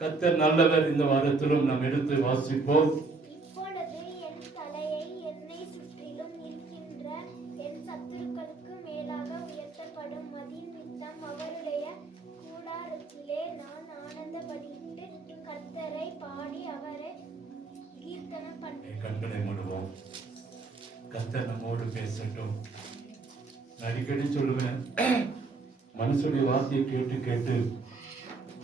கர்த்தர் நல்லவர். இந்த வாரத்திலும் நாம் எடுத்து வாசிப்போம். இப்பொழுது என் தலையை என்னை சுற்றிலும் இருக்கின்ற என் சத்துருக்களுக்கு மேலாக உயர்த்தப்படும் மதிநிமித்தம் அவருடைய கூடாரத்திலே நான் ஆனந்தப்பட்டு கர்த்தரை பாடி அவரை கீர்த்தனம் பண்ணுவேன். கண்களை மூடுவோம். கர்த்தர் நம்மோடு பேசட்டும். அடிக்கடி சொல்லுவேன், மனுஷனுடைய வார்த்தையை கேட்டு கேட்டு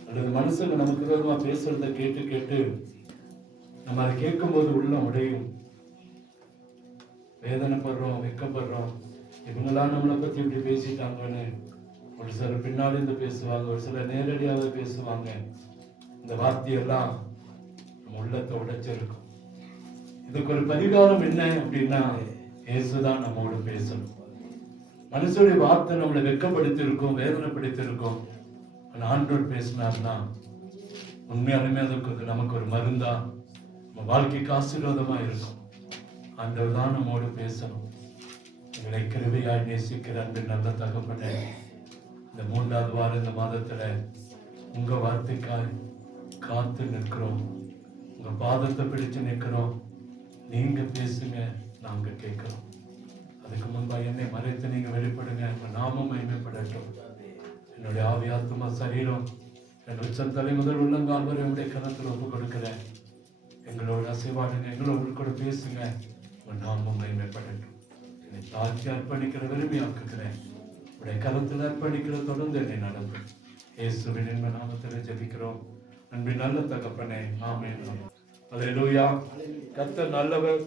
அல்லது மனுஷங்க நமக்கு விரோதமா பேசுறத கேட்டு கேட்டு நம்ம அதை கேட்கும் போது உள்ளம் உடையும், வேதனைப்படுறோம், வெக்கப்படுறோம். இவங்கெல்லாம் நம்மளை பத்தி இப்படி பேசிட்டாங்கன்னு ஒரு சிலர் பின்னாடி இருந்து பேசுவாங்க, ஒரு சிலர் நேரடியாக பேசுவாங்க. இந்த வார்த்தையெல்லாம் நம்ம உள்ளத்தை உடைச்சிருக்கும். இதுக்கு ஒரு பரிகாரம் என்ன அப்படின்னா, இயேசுதான் நம்மோடு பேசணும். மனுஷனுடைய வார்த்தை நம்மளை வெக்கப்படுத்திருக்கும், வேதனைப்படுத்திருக்கும். ஆண்டவர் பேசினார்னா உண்மையாலுமே அதுக்கு நமக்கு ஒரு மருந்தா, நம்ம வாழ்க்கைக்கு ஆசீர்வாதமா இருக்கும். ஆண்டவர் தான் நம்மோடு பேசணும். எங்களை கிருபையாய் நேசிக்கிற அன்பு நல்ல தகப்பனே, இந்த 3வது வாரம் இந்த மாதத்துல உங்க வார்த்தைக்காய் காத்து நிற்கிறோம். உங்க பாதத்தை பிடிச்சு நிற்கிறோம். நீங்க பேசுங்க, நாங்க கேட்கிறோம். அதுக்கு முன்பா என்னை மறைத்து நீங்க வெளிப்படுங்க. நாமம் மகிமைப்படட்டும். என்னுடைய ஆவி, ஆத்துமா, சரீரம், என் உச்சம் தலை முதல் உள்ளங்கால் வரை உடைய கரத்தில் ஒப்பு கொடுக்கிறேன். எங்களோட அசைவாடுங்க, எங்களோட கூட பேசுங்க. உன் நாமம் மகிமைப்படட்டும். என்னை தாழ்த்தி அர்ப்பணிக்கிற விரும்பியாக்குகிறேன். உடைய கரத்தில் அர்ப்பணிக்கிற தொடர்ந்து என்னை நடக்கும். இயேசுவின் இன்ப நாமத்தில் ஜெபிக்கிறோம். அன்பின் நல்ல தகப்பனே, ஆமென். அல்லேலூயா. கர்த்தர் நல்லவர்.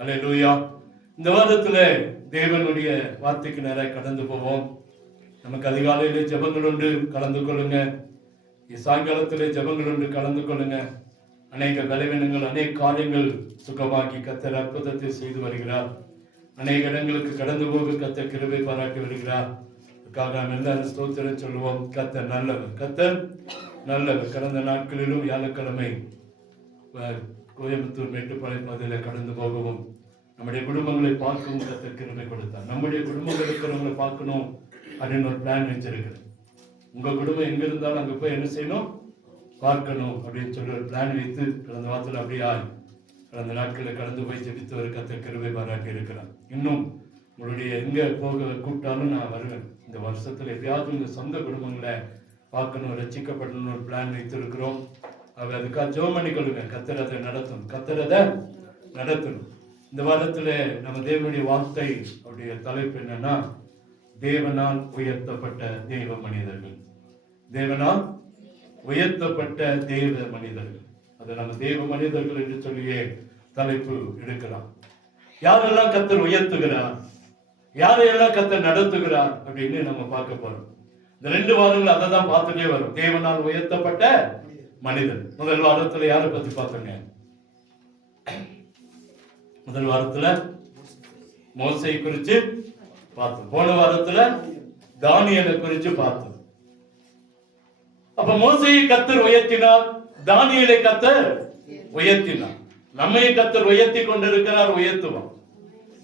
அல்லேலூயா. இந்த வாரத்துல தேவனுடைய வார்த்தைக்கு நேராக கடந்து போவோம். நமக்கு அதிகாலையிலே ஜெபங்கள் உண்டு, கலந்து கொள்ளுங்க. சாயங்காலத்திலே ஜெபங்கள் உண்டு, கலந்து கொள்ளுங்க. அநேக பலவீனங்கள், அநேக காரியங்கள் சுகமாக்கி கர்த்தர் அற்புதத்தை செய்து வருகிறார். அநேக இடங்களுக்கு கடந்து போக கர்த்தர் கிருபை பாராட்டி வருகிறார். அதுக்காக நாம் எல்லாரும் ஸ்தோத்திரம் சொல்லுவோம். கர்த்தர் நல்லவர், கர்த்தர் நல்லவர். கடந்த நாட்களிலும் வியாழக்கிழமை கோயம்புத்தூர் மேட்டுப்பாளையம் பகுதியில் கடந்து போகவும் நம்முடைய குடும்பங்களை பார்க்கவும் கர்த்தர் கிருபை கொடுத்தார். நம்முடைய குடும்பங்கள் இருக்கிறவங்களை பார்க்கணும் அப்படின்னு ஒரு பிளான் வச்சிருக்கிறேன். உங்க குடும்பம் எங்க இருந்தாலும் அங்க போய் என்ன செய்யணும், பார்க்கணும் அப்படின்னு சொல்லி ஒரு பிளான் வைத்து கடந்த வாரத்தில் அப்படியே கடந்த நாட்களில் கடந்து போய் ஜெபித்து ஒரு கர்த்தர் கிருபை பாராட்டி இருக்கிறார். இன்னும் உங்களுடைய எங்க போக கூப்பிட்டாலும் நான் வருவேன். இந்த வருஷத்துல எப்பயாவது உங்க சொந்த குடும்பங்களை பார்க்கணும், ரட்சிக்கப்படணும்னு ஒரு பிளான் வைத்து இருக்கிறோம். அதுக்காக ஜெபம் பண்ணி கொள்ளுங்க. கர்த்தர் அதை நடத்தணும், கர்த்தர் அதை நடத்தணும். இந்த வாரத்துல நம்ம தேவனுடைய வார்த்தை அப்படிய தலைப்பு என்னன்னா, தேவனால் உயர்த்தப்பட்ட தேவ மனிதர்கள். தேவனால் உயர்த்தப்பட்ட தேவ மனிதர்கள். அதை நம்ம தேவ மனிதர்கள் என்று சொல்லியே தலைப்பு எடுக்கலாம். யாரெல்லாம் கர்த்தர் உயர்த்துகிறார், யாரையெல்லாம் கர்த்தர் நடத்துகிறார் அப்படின்னு நம்ம பார்க்க போறோம். இந்த 2 வாரங்கள் அதை தான் பார்த்துட்டே வரும். தேவனால் உயர்த்தப்பட்ட மனிதன். முதல் வாரத்துல யாரை பத்தி பார்த்தோங்க? முதல் வாரத்துல மோசை குறிச்சு பார்த்தோம். போன வாரத்துல தானியேலை குறிச்சு பார்த்தோம். அப்ப மோசையை கர்த்தர் உயர்த்தினார், தானியேலை கர்த்தர் உயர்த்தினார். நம்மை கர்த்தர் உயர்த்தி கொண்டிருக்கிறார், உயர்த்துவார்.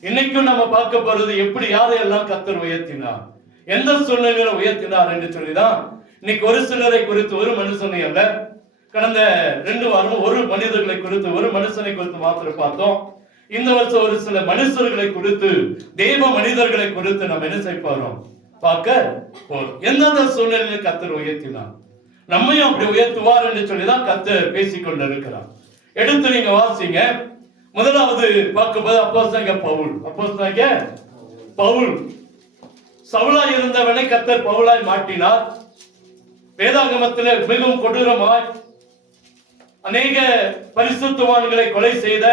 இன்னைக்கும் நம்ம பார்க்க போறது எப்படி யாரையெல்லாம் கர்த்தர் உயர்த்தினார், எந்த சூழ்நிலையில உயர்த்தினார் என்று சொல்லிதான் இன்னைக்கு ஒரு சிலரை குறித்து, ஒரு மனுஷனை அல்ல, கடந்த 2 வாரமும் ஒரு மனிதர்களை குறித்து, ஒரு மனுஷனை குறித்து மாத்திரம் பார்த்தோம். இந்த வருஷம் ஒரு சில மனுஷர்களை குறித்து, தெய்வ மனிதர்களை குறித்து நம்ம என்ன செய்ய போறோம், பார்க்க போறோம். எந்தெந்த சூழ்நிலையில் கர்த்தர் உயர்த்தினார், நம்மையும் அப்படி உயர்த்துவார் என்று சொல்லிதான் கர்த்தர் பேசிக்கொண்டிருக்கிறார். எடுத்து நீங்க வாசிங்க. முதலாவது பார்க்கும்போது அப்போஸ்தலனாகிய பவுல். அப்போஸ்தலனாகிய பவுல் சவுலாய் இருந்தவனை கர்த்தர் பவுலாய் மாற்றினார். வேதாகமத்திலே மிகவும் கொடூரமாய் அநேக பரிசுத்தவான்களை கொலை செய்த,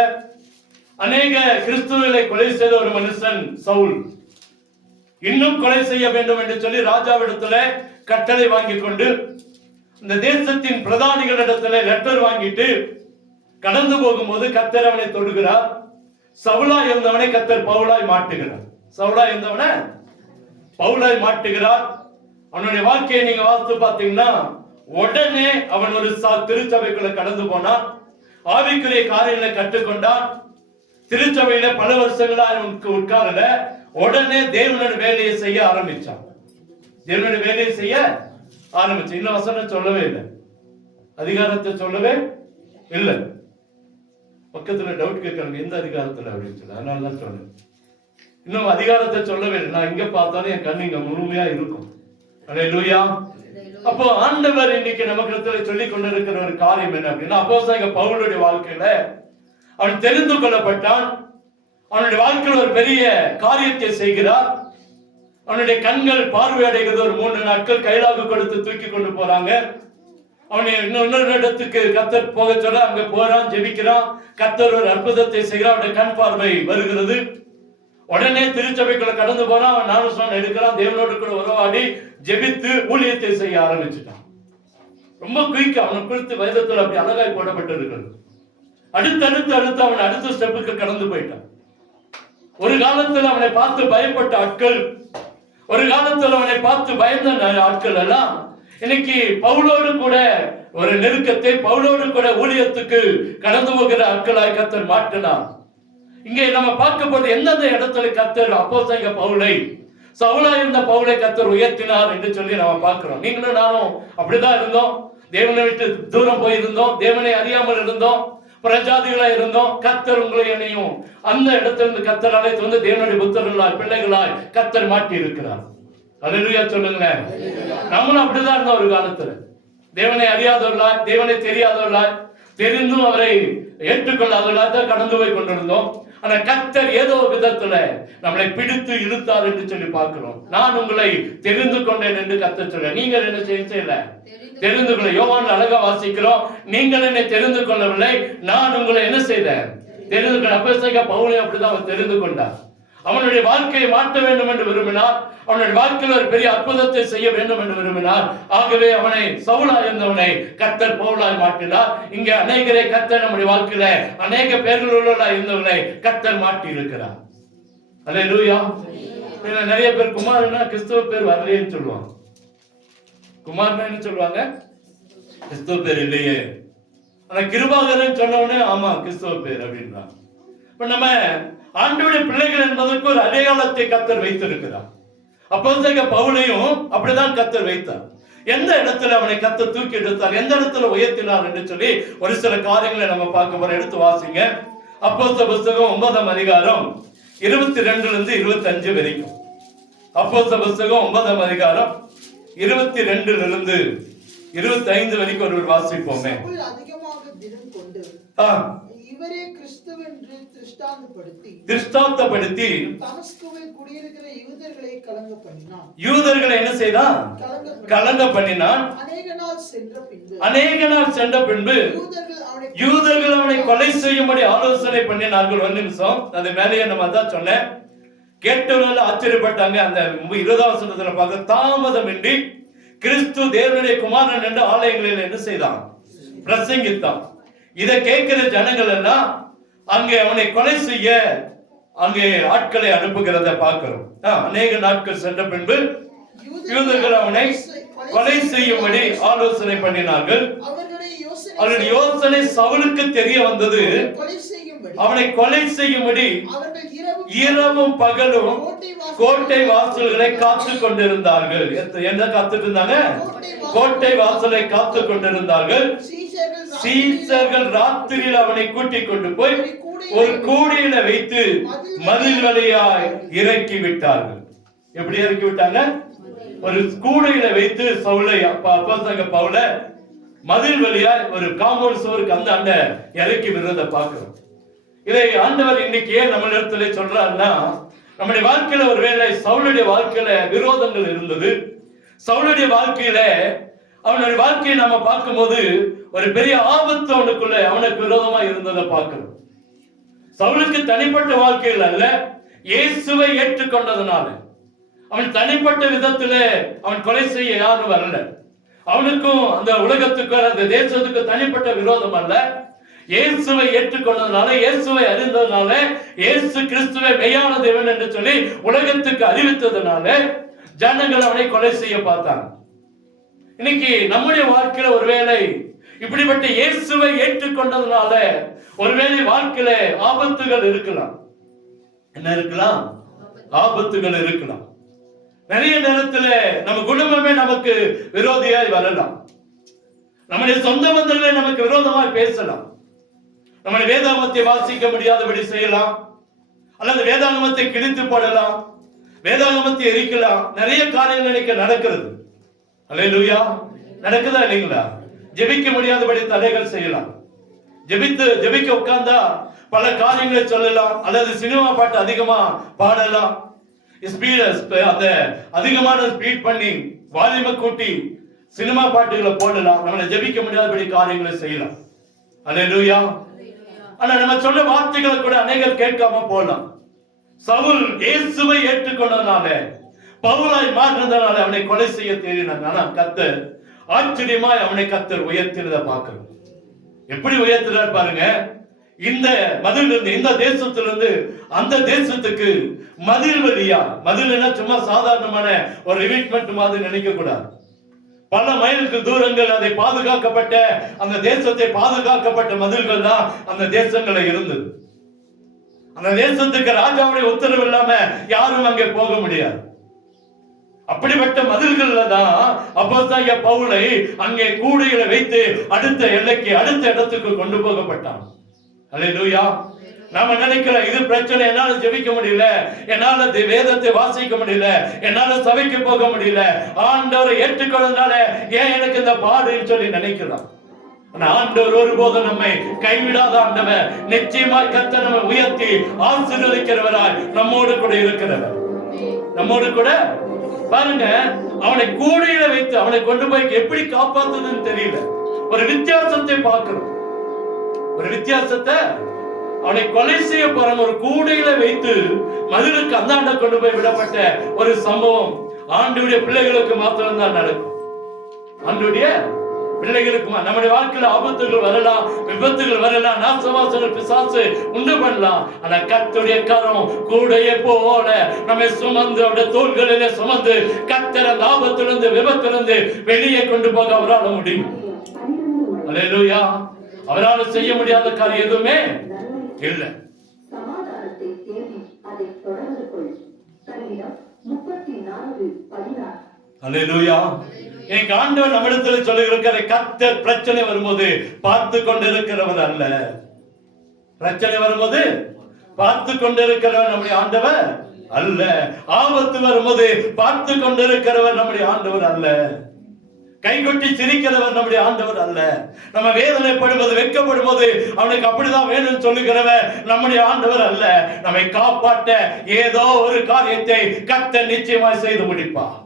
அநேக கிறிஸ்துவர்களை கொலை செய்த ஒரு மனுஷன் சவுல். இன்னும் கொலை செய்ய வேண்டும் என்று சொல்லி ராஜாவிடத்துல கட்டளை வாங்கி கொண்டு, இந்த தேசத்தின் பிரதானிகளிடத்துல லெட்டர் வாங்கிட்டு கடந்து போகும்போது கர்த்தர் அவனை தொடுகிறார். சவுலாய் இருந்தவனை கர்த்தர் பவுலாய் மாட்டுகிறார். சவுலாய் இருந்தவனை பவுலாய் மாட்டுகிறார். அவனுடைய வாழ்க்கையை நீங்க வாசித்து பார்த்தீங்கன்னா, உடனே அவன் ஒரு திருச்சபைக்குள்ள கடந்து போனான். ஆவிக்குரிய காரியங்களை கற்றுக்கொண்டான். திருச்சபையில பல வருஷங்களா உட்காரல. உடனே தேவனுடைய வேலையை செய்ய ஆரம்பிச்சான். தேவனுடைய வேலையை செய்ய ஆரம்பிச்சு. இன்னும் வசனம் சொல்லவே இல்லை. அதிகாரத்தை சொல்லவே இல்லை. பக்கத்துல டவுட் கேட்கறாங்க, எந்த அதிகாரத்துல அப்படின்னு சொல்லி. அதனால தான் சொன்னேன். இன்னும் அதிகாரத்தை சொல்லவே இல்லை. நான் இங்க பார்த்தாலும் என் கண்ணு இங்க முழுமையா இருக்கும். அல்லேலூயா. அப்போ ஆண்டவர் இன்னைக்கு நமக்கு சொல்லி கொண்டிருக்கிற ஒரு காரியம் என்ன அப்படின்னா, அப்போஸ்தலனாகிய பவுலுடைய வாழ்க்கையில அவன் தெரிந்து கொள்ளப்பட்டான். அவனுடைய வாழ்க்கையில் ஒரு பெரிய காரியத்தை செய்கிறார். அவனுடைய கண்கள் பார்வையடைகிறது. ஒரு 3 நாட்கள் கைலாகு கொடுத்து தூக்கி கொண்டு போறாங்க. அவனை இன்னொரு இடத்துக்கு கர்த்தர் போக சொல்ல அங்க போறான், ஜெபிக்கிறான். கர்த்தர் ஒரு அற்புதத்தை செய்கிறார். அவனுடைய கண் பார்வை வருகிறது. உடனே திருச்சபைக்குள்ள கடந்து போறான். அவன் ஞானஸ்நானம் எடுக்கிறான். தேவனோடு கூட உறவாடி ஜெபித்து ஊழியத்தை செய்ய ஆரம்பிச்சுட்டான். ரொம்ப குயிக்கா அவனை குறித்து வேதத்தில் அப்படி அழகாய் போடப்பட்டு இருக்கிறது. அடுத்து அவன் அடுத்த ஸ்டெப்புக்கு கடந்து போயிட்டான். ஒரு காலத்தில் அவனை பார்த்து பயப்பட்ட ஆட்கள், ஒரு காலத்தில் அவனை பார்த்து பயந்த ஆட்கள் எல்லாம் இன்னைக்கு பவுலோடு கூட ஒரு நெருக்கத்தை, பவுலோடு கூட ஊழியத்துக்கு கடந்து போகிற ஆட்களாய் கர்த்தர் மாற்றினார். இங்கே நம்ம பார்க்க போது எந்தெந்த இடத்துல கர்த்தர் அப்போஸ்தலனாகிய பவுலை, சவுலா இருந்த பவுலை கர்த்தர் உயர்த்தினார் என்று சொல்லி நம்ம பார்க்கிறோம். நீங்களும் நானும் அப்படிதான் இருந்தோம். தேவனை விட்டு தூரம் போயிருந்தோம். தேவனை அறியாமல் இருந்தோம். பிரஜாதிகளா இருந்தோம். கர்த்தர் உங்களை என்னையும் அந்த இடத்திலிருந்து கர்த்தர் அழைத்து வந்து தேவனுடைய புத்தர்களாய் பிள்ளைகளாய் கர்த்தர் மாட்டி இருக்கிறார். அல்லேலூயா சொல்லுங்க. நம்மளும் அப்படிதான் இருந்தோம் ஒரு காலத்துல. தேவனை அறியாதவர்களாய், தேவனை தெரியாதவர்களாய், தெரிந்தும் அவரை ஏற்றுக்கொள்ளாதவர்களாய் தான் கடந்து போய் கொண்டிருந்தோம். ஆனா கர்த்தர் ஏதோ விதத்துல நம்மளை பிடித்து இழுத்தார் என்று சொல்லி பார்க்கிறோம். நான் உங்களை தெரிந்து கொண்டேன் என்று கர்த்தர் சொல்ல. நீங்கள் என்ன செய்யல? தெரிந்து கொள்ள. யோவான் அழகா வாசிக்கிறோம், நீங்கள் என்னை தெரிந்து கொள்ளவில்லை, நான் உங்களை என்ன செய்தேன்? தெரிந்து கொள்ள. அப்போஸ்தலனாகிய பவுலை அப்படிதான் அவர் தெரிந்து கொண்டார். அவனுடைய வாழ்க்கையை மாற்ற வேண்டும் என்று விரும்பினார். அவனுடைய வாழ்க்கையில் ஒரு பெரிய அற்புதத்தை செய்ய வேண்டும் என்று விரும்பினார். ஆகவே அவனை சவுலா இருந்தவனை கர்த்தர் பவுலாய் மாற்றினார். இங்க அநேகரை கர்த்தர் நம்முடைய வாழ்க்கையில அநேக பேர்கள் உள்ளவர்களாய் இருந்தவர்களை கர்த்தர் மாற்றி இருக்கிறார். அல்லேலூயா. நிறைய பேர் குமாரனா கிறிஸ்துவ பேர் வரலையேன்னு சொல்லுவாங்க. குமாரனா என்ன சொல்லுவாங்க? கிறிஸ்துவ பேர் இல்லையே. ஆனா கிருபாகரன் சொன்ன உடனே ஆமா கிறிஸ்துவ பேர் அப்படின்றாங்க. இப்ப நம்ம ஆண்டவருடைய பிள்ளைகள் என்பதற்கு ஒரு அடையாளத்தை கர்த்தர் வைத்திருக்கிறார். அப்போஸ்தலனாகிய பவுலையும் அப்படிதான் கர்த்தர் வைத்தார். எந்த இடத்துல அவனை கர்த்தர் தூக்கி எடுத்தார், எந்த இடத்துல உயர்த்தினார் என்று சொல்லி ஒரு சில காரியங்களை நம்ம பார்க்க போறோம். எடுத்து வாசிங்க. அப்போஸ்தலர் புத்தகம் 9ஆம் அதிகாரம் 22 25 வரைக்கும். அப்போஸ்தலர் புத்தகம் 9ஆம் அதிகாரம் 22 25 வரைக்கும் ஒருவர் வாசிப்போமே. அதிகமாக தினம் கொண்டு இவரே கிறிஸ்துவென்று திருஷ்டாந்தப்படுத்தி தமஸ்குவில் குடியிருக்கிற யூதர்களை கலங்க பண்ணினான். யூதர்களை என்ன செய்தான்? கலங்க பண்ணினான். அநேக நாள் சென்ற பின்பு யூதர்கள் அவனை கொலை செய்யும்படி ஆலோசனை பண்ணினார்கள். ஒரு நிமிஷம், அது மேலேயே நம்ம தான் சொன்னேன். கேட்டவர்கள் ஆச்சரியப்பட்டாங்க. அந்த 20ஆம் வசனத்துல பார்க்க, தாமதமின்றி கிறிஸ்து தேவனுடைய குமாரன் என்று ஆலயங்களில் என்ன செய்தான்? பிரசங்கித்தான். இதை கேட்கிற ஜனங்கள் எல்லாம் அங்கே அவனை கொலை செய்ய அங்கே ஆட்களை அனுப்புகிறத பார்க்கிறோம். அநேக நாட்கள் சென்ற பின்பு யூதர்கள் அவனை கொலை செய்யும்படி ஆலோசனை பண்ணினார்கள். அவருடைய யோசனை சவுலுக்கு தெரிய வந்தது. அவனை கொலை செய்யும்படி இரவும் பகலும் கோட்டை வாசல்களை காத்து கொண்டிருந்தார்கள். என்ன காத்துட்டு இருந்தாங்க? கோட்டை வாசலை காத்து கொண்டிருந்தார்கள். சீசர்கள் ராத்திரியில் அவனை கூட்டிக் கொண்டு போய் ஒரு கூடையில வைத்து மதில் வழியாய் இறக்கி விட்டார்கள். எப்படி இறக்கி விட்டாங்க? ஒரு கூடையில வைத்து சவுலை, அப்போஸ்தலனாகிய பவுலை மதில் வழியாய் ஒரு காம்பவுண்ட் சுவருக்கு அந்த இறக்கி விடுறத பார்க்கிறோம். இதை ஆண்டவர் இன்னைக்கு ஏன் நம்ம இடத்துல சொல்றாருன்னா, நம்முடைய வாழ்க்கையில ஒருவேளை சவுளுடைய வாழ்க்கையில விரோதங்கள் இருந்தது. சவுளுடைய வாழ்க்கையில அவனுடைய வாழ்க்கையை நம்ம பார்க்கும்போது ஒரு பெரிய ஆபத்து அவனுக்குள்ள அவனுக்கு விரோதமா இருந்ததை பார்க்கிறோம். சவுலுக்கு தனிப்பட்ட வாழ்க்கையில் அல்ல, இயேசுவை ஏற்றுக்கொண்டதனால அவன் தனிப்பட்ட விதத்துல அவன் கொலை செய்ய யாரும் வரல. அவனுக்கும் அந்த உலகத்துக்கு அந்த தேசத்துக்கு தனிப்பட்ட விரோதம் அல்ல. இயேசுவை ஏற்றுக்கொண்டதனால, இயேசுவை அறிந்ததனால, இயேசு கிறிஸ்துவை மெய்யான தேவன் என்று சொல்லி உலகத்துக்கு அறிவித்ததனால ஜனங்கள் அவனை கொலை செய்ய பார்த்தாங்க. இன்னைக்கு நம்முடைய வாழ்க்கையில ஒருவேளை இப்படிப்பட்ட இயேசுவை ஏற்றுக்கொண்டதனால ஒருவேளை வாழ்க்கையில ஆபத்துகள் இருக்கலாம். என்ன இருக்கலாம்? ஆபத்துகள் இருக்கலாம். நிறைய நேரத்துல நம்ம குடும்பமே நமக்கு விரோதியாய் வரலாம். நம்முடைய சொந்த பந்தங்களே நமக்கு விரோதமாய் பேசலாம். நம்முடைய வேதாகமத்தை வாசிக்க முடியாதபடி செய்யலாம், அல்லது வேதாகமத்தை கிழித்து போடலாம், வேதாகமத்தை எரிக்கலாம். நிறைய காரியங்கள் இன்னைக்கு நடக்கிறது. அல்லேலூயா. நடக்குதா இல்லைங்களா? ஜெபிக்க முடியாதபடி தடைகள் செய்யலாம். ஜெபிக்க உட்கார்ந்தா பல காரியங்களை சொல்லலாம், அல்லது சினிமா பாட்டு அதிகமா பாடலாம், அந்த அதிகமான ஸ்பீட் பண்ணி வால்யூமை கூட்டி சினிமா பாட்டுகளை போடலாம். நம்மளை ஜெபிக்க முடியாதபடி காரியங்களை செய்யலாம். அல்லேலூயா. ஆனா நம்ம சொன்ன வார்த்தைகளை கூட அநேகர் கேட்காம போகலாம். சவுல் இயேசுவை ஏற்றுக்கொண்டதனால, பவுலாய் மாறினதனால அவனை கொலை செய்ய தேடினான். ஆனா கர்த்தர் ஆச்சரியமாய் அவனை கர்த்தர் உயர்த்தினதை பார்க்கிறோம். எப்படி உயர்த்தினார் பாருங்க. இந்த மதிலிருந்து, இந்த தேசத்திலிருந்து அந்த தேசத்துக்கு மதில் வழியா, மதில்னா சும்மா சாதாரணமான ஒரு ரிவிட்மெண்ட் மாதிரி நினைக்க கூடாது. பல மைலுக்கு தூரங்கள் அதை பாதுகாக்கப்பட்ட, அந்த தேசத்தை பாதுகாக்கப்பட்ட மதில்கள் தான் அந்த தேசங்களை இருந்தது. அந்த தேசத்துக்கு ராஜாவுடைய உத்தரவு இல்லாம யாரும் அங்கே போக முடியாது. அப்படிப்பட்ட மதில்கள்ல தான் அப்போஸ்தலனாகிய பவுலை அங்கே கூடைகளை வைத்து அடுத்த எல்லைக்கு, அடுத்த இடத்துக்கு கொண்டு போகப்பட்டான். அல்லேலூயா. நாம நினைக்கிறோம், இது பிரச்சனை, என்னால ஜெபிக்க முடியல, என்னால வேதத்தை வாசிக்க முடியல, என்னால சபைக்கு போக முடியல, ஆண்டவரை ஏற்றுக்கொண்டதுனால ஏன் எனக்கு இந்த பாடுன்னு சொல்லி நினைக்கிறோம். ஆண்டவர் ஒருபோதும் நம்மை கைவிடாத ஆண்டவர். நிச்சயமாய் கர்த்தர் நம்மை உயர்த்தி ஆசீர்வதிக்கிறவராய் நம்மோடு கூட இருக்கிறவர். நம்மோடு கூட பாருங்க, அவனை கூடையில வைத்து அவனை கொண்டு போய் எப்படி காப்பாத்துதுன்னு தெரியல. ஒரு வித்தியாசத்தை பார்க்கிறோம். ஒரு வித்தியாசத்தை, அவனை கொலை செய்ய போறாங்க, ஒரு கூடையில வைத்து மதிலுக்கு அந்தாண்ட கொண்டு போய் விடப்பட்ட ஒரு சம்பவம் ஆண்டவருடைய பிள்ளைகளுக்கு மாத்திரம் தான் நடக்கும். ஆண்டவருடைய பிள்ளைகளுக்குமா. நம்முடைய வாழ்க்கையில ஆபத்துகள் வரலாம், விபத்துகள் வரலாம், நாசவாசங்கள் பிசாசு உண்டு பண்ணலாம். ஆனா கர்த்தருடைய கரம் கூடையை போல நம்மை சுமந்து, அவருடைய தோள்களிலே சுமந்து கர்த்தர் அந்த ஆபத்திலிருந்து, விபத்திலிருந்து வெளியே கொண்டு போக அவரால் முடியும். அல்லேலூயா. அவரால் செய்ய முடியாத காரியம் எதுவுமே இல்லை. அல்லேலூயா. எனக்கு ஆண்டவர் நம்மிடத்தில் சொல்லியிருக்கிற, கர்த்தர் பிரச்சனை வரும்போது பார்த்து கொண்டிருக்கிறவர் அல்ல. பிரச்சனை வரும்போது பார்த்து கொண்டிருக்கிறவர் நம்முடைய ஆண்டவர் அல்ல. ஆபத்து வரும்போது பார்த்து கொண்டிருக்கிறவர் நம்முடைய ஆண்டவர் அல்ல. கைகொட்டி சிரிக்கிறவர் நம்முடைய ஆண்டவர் அல்ல. நம்ம வேதனைப்படுவது, வெட்கப்படும் போது அவனுக்கு அப்படிதான் வேணும்னு சொல்லுகிறவர் நம்முடைய ஆண்டவர் அல்ல. நம்மை காப்பாற்ற ஏதோ ஒரு காரியத்தை கர்த்தர் நிச்சயமாய் செய்து முடிப்பார்.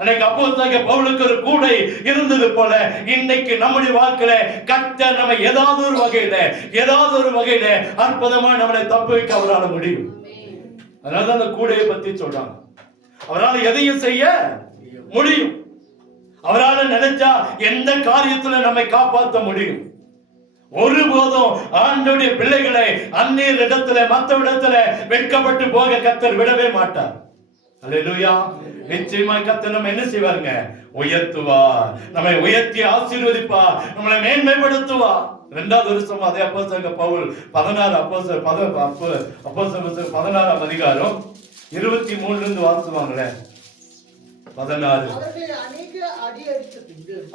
அன்னைக்கு அப்போஸ்தலனாகிய பவுலுக்கு ஒரு கூடை இருந்தது போல இன்னைக்கு நம்முடைய வாழ்க்கையில கர்த்தர் நம்ம ஏதாவது ஒரு வகையில அற்புதமா நம்மளை தப்பு வைக்க அவரால் முடியும். அதனால அந்த கூடையை பத்தி சொல்றாங்க. அவரால் எதையும் செய்ய முடியும். அவரால் நினைச்சா எந்த காரியத்துல நம்மை காப்பாற்ற முடியும். ஒருபோதும் ஆண்டவருடைய பிள்ளைகளை அந்நியர் இடத்துல, மற்ற இடத்துல வெட்கப்பட்டு போக கர்த்தர் விடவே மாட்டார். அல்லேலூயா. நிச்சயமாய் கர்த்தர் நம்ம என்ன செய்வாருங்க? உயர்த்துவார். நம்மை உயர்த்தி ஆசீர்வதிப்பார், நம்மளை மேன்மைப்படுத்துவார். 2வது வருஷம் அதே அப்போஸ்தலனாகிய பவுல் 16ஆம் அதிகாரம் 23 இருந்து வாசிவாங்களே. 16.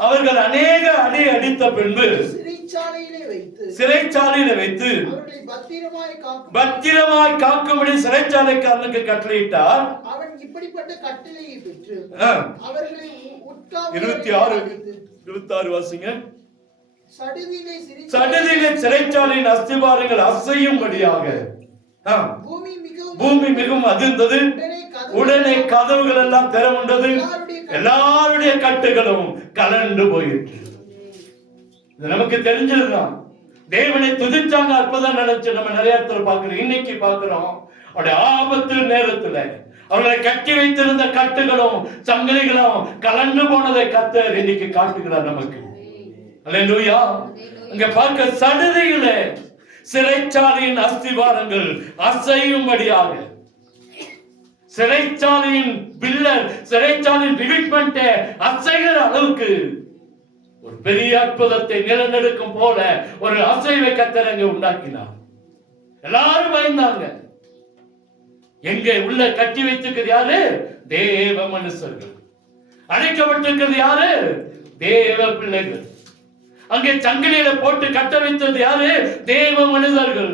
அவர்கள் அநேக அடி அடித்த பின்பு சிறைச்சாலையில வைத்து பத்திரமாய் காக்கும்படி சிறைச்சாலைக்காரனுக்கு கட்டளையிட்டார். அவன் இப்படிப்பட்ட கட்டளையை பெற்று 26 வாசிங்க. சடுதியிலே சிறைச்சாலையின் அஸ்திபாரங்கள் அசையும்படியாக பூமி மிகவும் அதிர்ந்தது. உடனே கதவுகள் எல்லாம் திறவுண்டது. எல்லாருடைய கட்டுகளும் கலண்டு போயிற்று. நமக்கு தெரிஞ்சதுதான். தேவனை துதிச்சாங்க, அற்புதம் நினைச்சு நம்ம நிறைய இடத்துல பாக்குறோம். இன்னைக்கு பாக்குறோம், அவருடைய ஆபத்து நேரத்துல அவர்களை கட்டி வைத்திருந்த கட்டுகளும் சங்கிலிகளும் கலந்து போனதை கர்த்தர் இன்னைக்கு காட்டுகிறார் நமக்கு. அல்லேலூயா. அங்க பார்க்க சடுதியிலே சிறைச்சாலையின் அஸ்திவாரங்கள் அசையும்படியாக, சிறைச்சாலையின் பில்லர், சிறைச்சாலையின் ரிவிட்மெண்ட் அசைகிற அளவுக்கு ஒரு பெரிய அற்புதத்தை நிலநடுக்கம் போல ஒரு அசைவை கர்த்தர் அங்கே உண்டாக்கினார். எல்லாரும் பயந்தாங்க. எங்க உள்ள கட்டி வைத்திருக்கிறது யாரு? தேவ மனுஷர்கள். அழைக்கப்பட்டிருக்கிறது யாரு? தேவ பிள்ளைகள். அங்கே சங்கிலியில போட்டு கட்ட வைத்தது யாரு? தேவ மனிதர்கள்.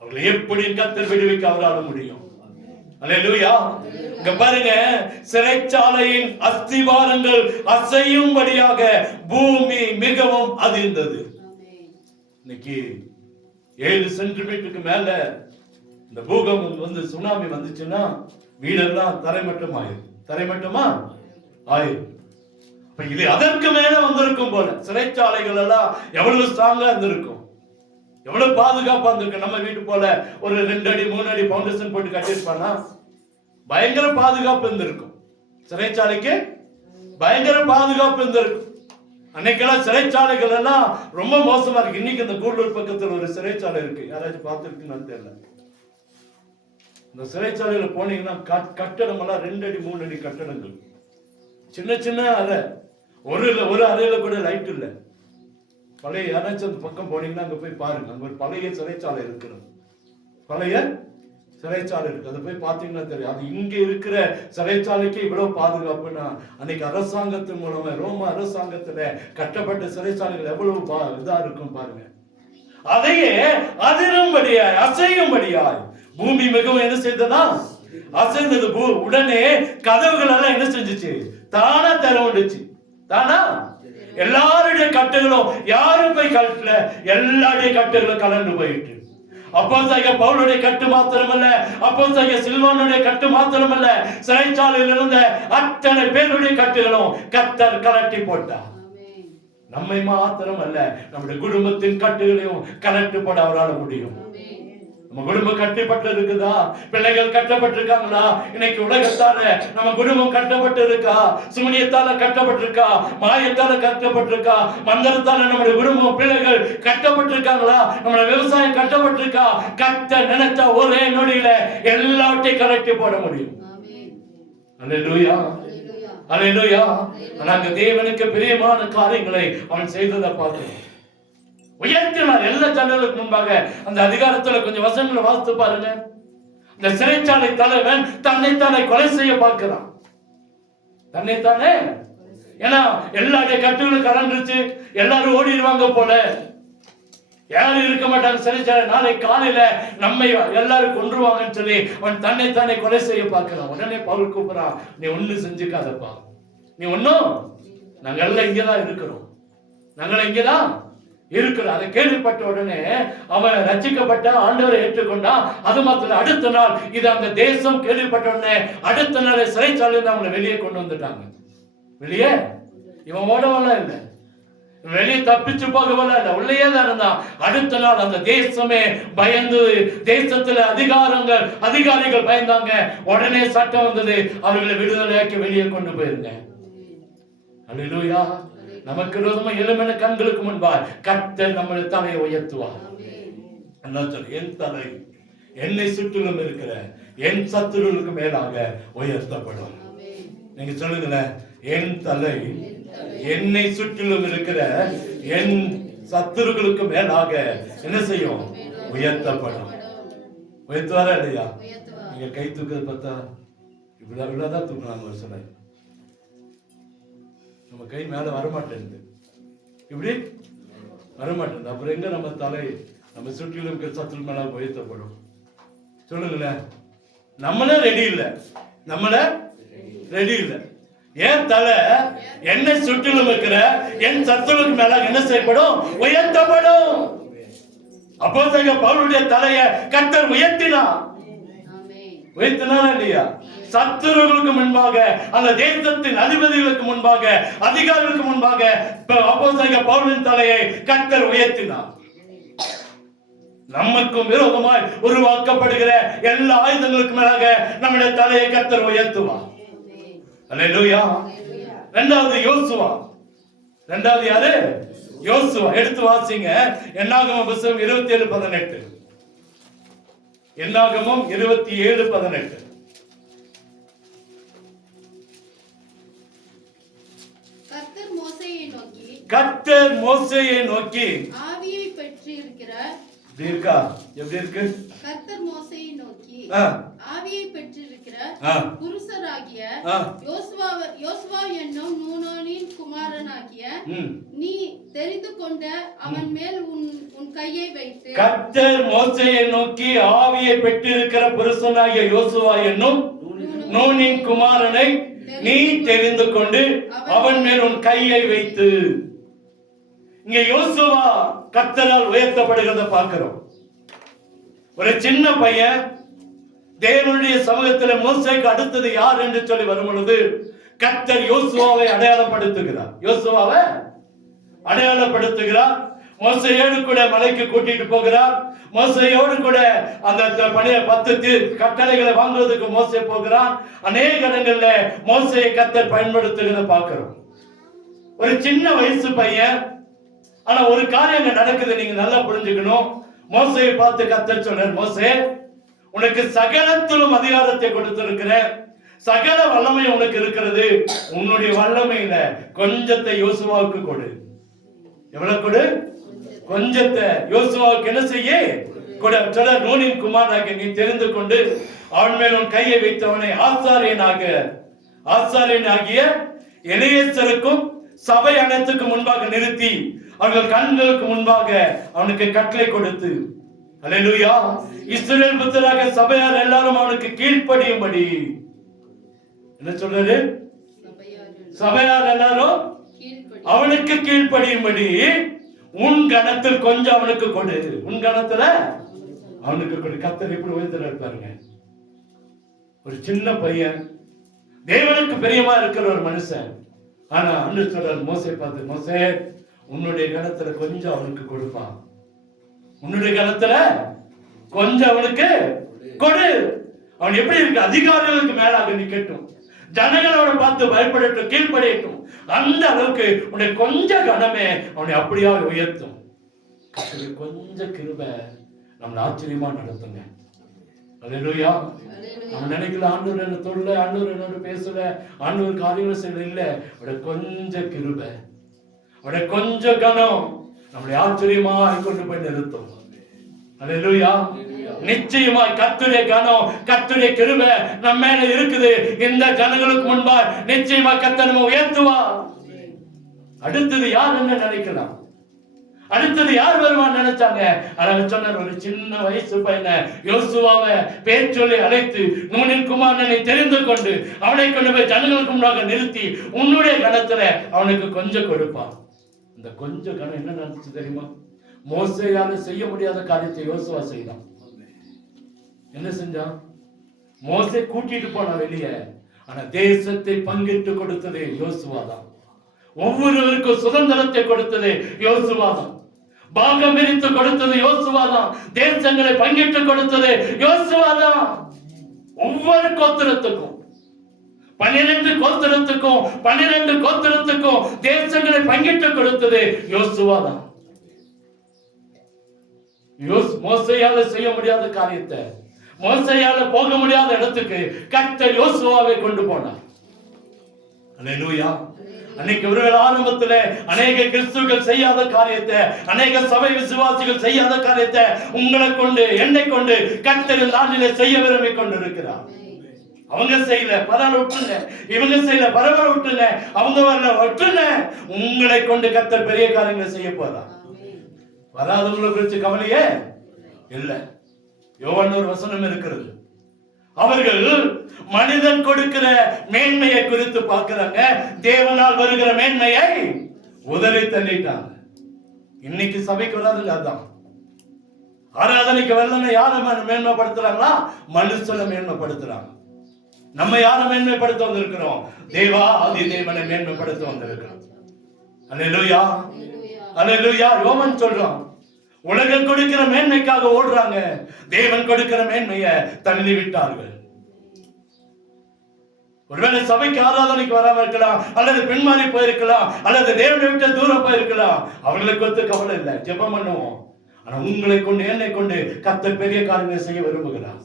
அவர்களை எப்படி கர்த்தர் விடுவிக்க அவரால் முடியும். அல்லேலூயா. இங்க பாருங்க, சிறைச்சாலையின் அஸ்திவாரங்கள் அசையும்படியாக பூமி மிகவும் அதிர்ந்தது. இன்னைக்கு 7 சென்டிமீட்டருக்கு மேல இந்த பூகம்பம் வந்து சுனாமி வந்துச்சுன்னா வீடெல்லாம் தரைமட்டமா ஆயிரும். இது அதற்கு மேல வந்திருக்கும் போல. சிறைச்சாலைகள் எல்லாம் எவ்வளவு ஸ்ட்ராங்கா இருந்திருக்கும், எவ்வளவு பாதுகாப்பா இருந்திருக்கும். நம்ம வீட்டு போல ஒரு 2 அடி 3 அடி பவுண்டேஷன் போட்டு கட்டிருப்பானா பயங்கர பாதுகாப்பு இருந்திருக்கும். சிறைச்சாலைக்கு பயங்கர பாதுகாப்பு இருந்திருக்கும். அன்னைக்கெல்லாம் சிறைச்சாலைகள் எல்லாம் ரொம்ப மோசமா இருக்கு. இன்னைக்கு இந்த கூடலூர் பக்கத்துல ஒரு சிறைச்சாலை இருக்கு, யாராச்சும் பார்த்துருக்குன்னு தெரியல. இந்த சிறைச்சாலையில போனீங்கன்னா கட்டடம் எல்லாம் 2 அடி 3 அடி கட்டடங்கள், சின்ன சின்ன அறை, ஒரு அறையில கூட லைட் இல்லை. பழைய யாராச்சும் அந்த பக்கம் போனீங்கன்னா அங்க போய் பாருங்க, அங்க ஒரு பழைய சிறைச்சாலை இருக்கிறது, பழைய சிறைச்சாலை இருக்கு. அதை போய் பார்த்தீங்கன்னா தெரியும். அது இங்க இருக்கிற சிறைச்சாலைக்கு இவ்வளவு பாதுகாப்புன்னா அன்னைக்கு அரசாங்கத்தின் மூலமா ரோம அரசாங்கத்துல கட்டப்பட்ட சிறைச்சாலைகள் எவ்வளவு இதா இருக்கும் பாருங்க. அதையே அதிரும்படியாய் அசையும்படியாய் பூமி மிகவும் என்ன செய்ததா? அசைந்தது. உடனே கதவுகள் எல்லாம் என்ன செஞ்சுச்சு? தானா திறந்துச்சு. தானா எல்லாருடைய கட்டுகளும் யாரும் போய் கட்டல, எல்லாருடைய கட்டுகளும் கலந்து போயிட்டு. அப்போஸ்தலனாகிய பவுலுடைய கட்டு மாத்திரமல்ல, அப்போஸ்தலனாகிய சில்வானுடைய கட்டு மாத்திரமல்ல, சிறைச்சாலையில் இருந்த அத்தனை பேருடைய கட்டுகளும் கர்த்தர் கலட்டி போட்டார். நம்மை மாத்திரம் அல்ல, நம்முடைய குடும்பத்தின் கட்டுகளையும் கலட்டி போட அவரால் முடியும். நம்ம குடும்பம் கட்டப்பட்டு இருக்குதா? பிள்ளைகள் கட்டப்பட்டிருக்காங்களா? இன்னைக்கு உலகத்தால நம்ம குடும்பம் கட்டப்பட்டு இருக்கா? சுமணியத்தால கட்டப்பட்டிருக்கா? மாயத்தால கட்டப்பட்டிருக்கா? மந்திரத்தால நம்முடைய குடும்பம் பிள்ளைகள் கட்டப்பட்டிருக்காங்களா? நம்முடைய விவசாயம் கட்டப்பட்டிருக்கா? கட்ட நினைச்சா ஒரே நொடியில எல்லாவற்றையும் கலட்டி போட முடியும். அல்லேலூயா, அல்லேலூயா. நாங்க தேவனுக்கு பிரியமான காரியங்களை அவன் செய்ததை பார்க்கிறோம். உயர்த்தினார் எல்லா ஜனங்களுக்கு முன்பாக. அந்த அதிகாரத்துல கொஞ்சம் வசனங்களை வாசித்து பாருங்க. இந்த சிறைச்சாலை தலைவன் தன்னைத்தானே கொலை செய்ய பார்க்கிறான். தன்னைத்தானே, ஏன்னா எல்லாருடைய கட்டுகளும் கலந்துருச்சு, எல்லாரும் ஓடிடுவாங்க போல, யாரும் இருக்க மாட்டாங்க சிறைச்சாலை. நாளை காலையில நம்மை எல்லாரும் கொன்றுவாங்கன்னு சொல்லி அவன் தன்னைத்தானே கொலை செய்ய பார்க்கிறான். உடனே பவுல் கூப்பிடுறான், நீ ஒண்ணு செஞ்சுக்காதப்பா, நீ ஒன்னும், நாங்க எல்லாம் இங்கதான் இருக்கிறோம், நாங்கள் இங்கதான் இருக்கிற. அதை கேள்விப்பட்ட உடனே அவன் ரட்சிக்கப்பட்ட, ஆண்டவரை ஏற்றுக்கொண்டான். அது மாத்திரம் அடுத்த நாள் இது அந்த தேசம் கேள்விப்பட்ட உடனே அடுத்த நாள் சிறைச்சாலையில அவங்களை வெளியே கொண்டு வந்துட்டாங்க. வெளியே இவன் ஓடவெல்லாம் இல்லை, வெளியே தப்பிச்சு போகவெல்லாம் இல்லை, உள்ளேயே தான் இருந்தான். அடுத்த நாள் அந்த தேசமே பயந்து, தேசத்துல அதிகாரிகள் பயந்தாங்க. உடனே சட்டம் வந்தது, அவர்களை விடுதலையாக்கி வெளியே கொண்டு போயிருங்க. அல்லேலூயா. நமக்கு விரோதமா எழும்பின கண்களுக்கு முன்பாக கர்த்தர் நம்முடைய தலையை உயர்த்துவார். என் தலை என்னை சுற்றிலும் இருக்கிற என் சத்துருவுக்கு மேலாக உயர்த்தப்படும். நீங்க சொல்லுங்களேன், என் தலை என்னை சுற்றிலும் இருக்கிற என் சத்துருக்களுக்கு மேலாக என்ன செய்யும்? உயர்த்தப்படும். உயர்த்துவாரா இல்லையா? நீங்க கை தூக்குறது பார்த்தா இவ்வளவுதான் தூக்குறாங்க ஒரு சிலை. நம்ம கை மேல வரமாட்டேங்குது, இப்படி வரமாட்டேங்குது. அப்புறம் எங்க நம்ம தலை நம்ம சுற்றிலும் இருக்கிற சத்துரு மேல உயர்த்தப்படும்? சொல்லுங்களேன். நம்மளே ரெடி இல்லை, என் தலை என்னை சுற்றிலும் இருக்கிற என் சத்துருக்கு மேல என்ன செய்யப்படும்? உயர்த்தப்படும். அப்போஸ்தலனாகிய பவுலுடைய தலையை கர்த்தர் உயர்த்தினார். உயர்த்தினாரா இல்லையா? சத்துருகளுக்கு முன்பாக, அந்த தேசத்தின் அதிபதிகளுக்கு முன்பாக, அதிகாரிகளுக்கு முன்பாக அப்போஸ்தலனாகிய பவுலின் தலையை கர்த்தர் உயர்த்தினார். நமக்கும் விரோதமாய் உருவாக்கப்படுகிற எல்லா ஆயுதங்களுக்கு மேலாக நம்முடைய தலையை கர்த்தர் உயர்த்துவார். அல்லேலூயா. இரண்டாவது யோசுவா. இரண்டாவது யாரு? யோசுவா. எடுத்து வாசிங்க. என்னாகமம் புத்தகம் 27:18. என்னாகமம் 27:18. கர்த்தர் மோசேயை நோக்கி ஆவியை பெற்றிருக்கிற தீர்க்கா எப்படி இருக்கு? கர்த்தர் மோசேயை நோக்கி ஆவியை பெற்றிருக்கிற புருஷராகிய யோசுவா என்னும் நூனின் குமாரன் குமாரனாகிய நீ தெரிந்து கொண்ட அவன் மேல் உன் கையை வைத்து. கர்த்தர் மோசேயை நோக்கி, ஆவியை பெற்றிருக்கிற புருஷனாகிய யோசுவா என்னும் நூனின் குமாரனை நீ தெரிந்து கொண்டு அவன் மேல் உன் கையை வைத்து. இங்க யோசுவா கர்த்தரால் உயர்த்தப்படுகிறத பார்க்கிறோம். ஒரு சின்ன பையன் தேவனுடைய சமூகத்தில் மோசேக்கு அடுத்தது யார் என்று சொல்லி வரும் பொழுது கர்த்தர் யோசுவாவை அடையாளப்படுத்துகிறார். யோசுவாவை அடையாளப்படுத்துகிறார். மோசேயோடு கூட மலைக்கு கூட்டிட்டு போகிறார். மோசேயோடு கூட அந்த 10 கட்டளைகளை வாங்குவதற்கு மோசே போகிறான். அநேக இடங்கள்ல மோசேயை கர்த்தர் பயன்படுத்துகிறத பார்க்கிறோம். ஒரு சின்ன வயசு பையன். ஆனா ஒரு காரியம் நடக்குது, நீங்க நல்லா புரிஞ்சுக்கணும். மோசேயை பார்த்து கர்த்தர் சொல்றார், மோசே, உனக்கு சகலத்திலும் அதிகாரத்தை கொடுத்திருக்கிறேன், சகல வல்லமை உனக்கு இருக்கிறது. உன்னுடைய வல்லமையில கொஞ்சத்தை யோசுவாவுக்கு கொடு. எவ்வளவு கொடு? கொஞ்சத்தை யோசுவாவுக்கு என்ன செய்ய கொடு. நூனின் குமாரனாக நீ தெரிந்து கொண்டு அவன் மேல் உன் கையை வைத்தவனை ஆசாரியனாகிய எலியேசருக்கும் சபை அனைத்துக்கு முன்பாக நிறுத்தி அவர்கள் கண்களுக்கு முன்பாக அவனுக்கு கட்டளை கொடுத்து. அல்லேலூயா. இஸ்ரவேல் புத்திரராக சபையார் எல்லாரும் அவனுக்கு கீழ்ப்படியும்படி. என்ன சொல்றாரு? சபையார் எல்லாரும் அவனுக்கு கீழ்ப்படியும்படி உன் கணத்தில் கொஞ்சம் அவனுக்கு கொடு. உன் கணத்துல அவனுக்கு கொடு. கர்த்தர் எப்படி உயர்த்துறாரு பாருங்க. ஒரு சின்ன பையன், தேவனுக்கு பிரியமா இருக்கிற ஒரு மனுஷன். ஆனா அன்று சொல்றாரு மோசே பார்த்து, மோசே, உன்னுடைய கணத்துல கொஞ்சம் அவனுக்கு கொடுப்பான். உன்னுடைய கணத்துல கொஞ்சம் அவனுக்கு கொடு. அவன் எப்படி இருக்கு? அதிகாரிகளுக்கு மேலாக நிக்கட்டும், ஜனங்களோட பார்த்து பயப்படட்டும், கீழ்ப்படையட்டும். அந்த அளவுக்கு உன்னை கொஞ்சம் கனமே அவனை அப்படியா உயர்த்தும். கொஞ்சம் கிருபை நம்மளை ஆச்சரியமா நடத்துங்க. அல்லேலூயா. நம்ம நினைக்கல ஆண்டவர் என்ன தொல்ல, ஆண்டவர் என்னோட பேசல, ஆண்டவர் காரியங்கள் செய்யல. இல்ல, அவருடைய கொஞ்சம் கிருபை, அவருடைய கொஞ்சம் கனம் நம்மளை ஆச்சரியமா கொண்டு போய் நிறுத்தும். அல்லேலூயா. நிச்சயமாய் கர்த்தருடைய கனம், கர்த்தருடைய கிருபை நம்ம மேல இருக்குது. இந்த ஜனங்களுக்கு முன்பா நிச்சயமா கர்த்தர் நம்ம உயர்த்துவா. அடுத்தது யார் என்ன நினைக்கலாம்? அடுத்தது யார் வருவான்னு நினைச்சாங்க. ஆனால் சொன்னார், ஒரு சின்ன வயசு பையனை யோசுவாவை பேர் சொல்லி அழைத்து நூனின் குமாரனை தெரிந்து கொண்டு அவனை கொண்டு போய் ஜனங்களுக்கு முன்னாக நிறுத்தி உன்னுடைய கணத்துல அவனுக்கு கொஞ்சம் கொடுப்பான். இந்த கொஞ்சம் கணம் என்ன நடந்துச்சு தெரியுமா? மோசேயால செய்ய முடியாத காரியத்தை யோசுவா செய்தான். என்ன செஞ்சான்? மோசே கூட்டிட்டு போன வெளியே, ஆனா தேசத்தை பங்கிட்டு கொடுத்தது யோசுவா தான். ஒவ்வொருவருக்கும் சுதந்திரத்தை கொடுத்தது யோசுவா தான். பாகம் பிரித்து கொடுத்தது யோசுவா தான். தேசங்களை பங்கிட்டு கொடுத்தது யோசுவா தான். ஒவ்வொரு கோத்திரத்துக்கும் 12 கோத்திரத்துக்கும் தேசங்களை பங்கிட்டு கொடுத்தது யோசுவா தான். மோசேயால செய்ய முடியாத காரியத்தை, மோசேயால போக முடியாத இடத்துக்கு கர்த்தர் யோசுவாவை கொண்டு போனார். அல்லேலூயா. அன்னைக்கு ஒருவேளை ஆரம்பத்துல அநேக கிறிஸ்துவர்கள் செய்யாத காரியத்தை, அநேக சபை விசுவாசிகள் செய்யாத காரியத்தை உங்களை கொண்டு, என்னை கொண்டு கர்த்தர் நாளிலே செய்ய விரும்பி கொண்டு இருக்கிறார். அவங்க செய்யல, பரவாயில்ல விட்டுங்க. இவங்க செய்யல, பரவாயில்ல விட்டுங்க. அவங்க வரல, விட்டுங்க. உங்களை கொண்டு கர்த்தர் பெரிய காரியங்களை செய்ய போறார். வராதவங்களை குறித்து கவலையே இல்ல. யோவான் ஒரு வசனம் இருக்கிறது. அவர்கள் மனிதன் கொடுக்கிற மேன்மையை குறித்து பார்க்கிறாங்க, தேவனால் வருகிற மேன்மையை உதறி தள்ளிட்டாங்க. இன்னைக்கு சபைக்கு வராதுங்க. அதான் ஆராதனைக்கு வரலன்னு யாரை மேன்மைப்படுத்துறாங்களா? மனுஷனை மேன்மைப்படுத்துறாங்க. நம்ம யாரை மேன்மைப்படுத்த வந்திருக்கிறோம்? தேவா ஆதி தேவனை மேன்மைப்படுத்த வந்திருக்கிறோம். அல்லேலூயா, அல்லேலூயா. யோவான் சொல்றான், உலகம் கொடுக்கிற மேன்மைக்காக ஓடுறாங்க, தேவன் கொடுக்கிற மேன்மையை தள்ளி விட்டார்கள். ஒருவேளை சபைக்கு ஆராதனைக்கு வராம இருக்கலாம், அல்லது பின்மாறி போயிருக்கலாம், அல்லது தேவனை விட்டு தூரம் போயிருக்கலாம். அவங்களுக்கு வந்து கவலை இல்லை, ஜெபம் பண்ணுவோம். ஆனா உங்களை கொண்டு, என்னை கொண்டு கர்த்தர் பெரிய காரியங்களை செய்ய விரும்புகிறார்.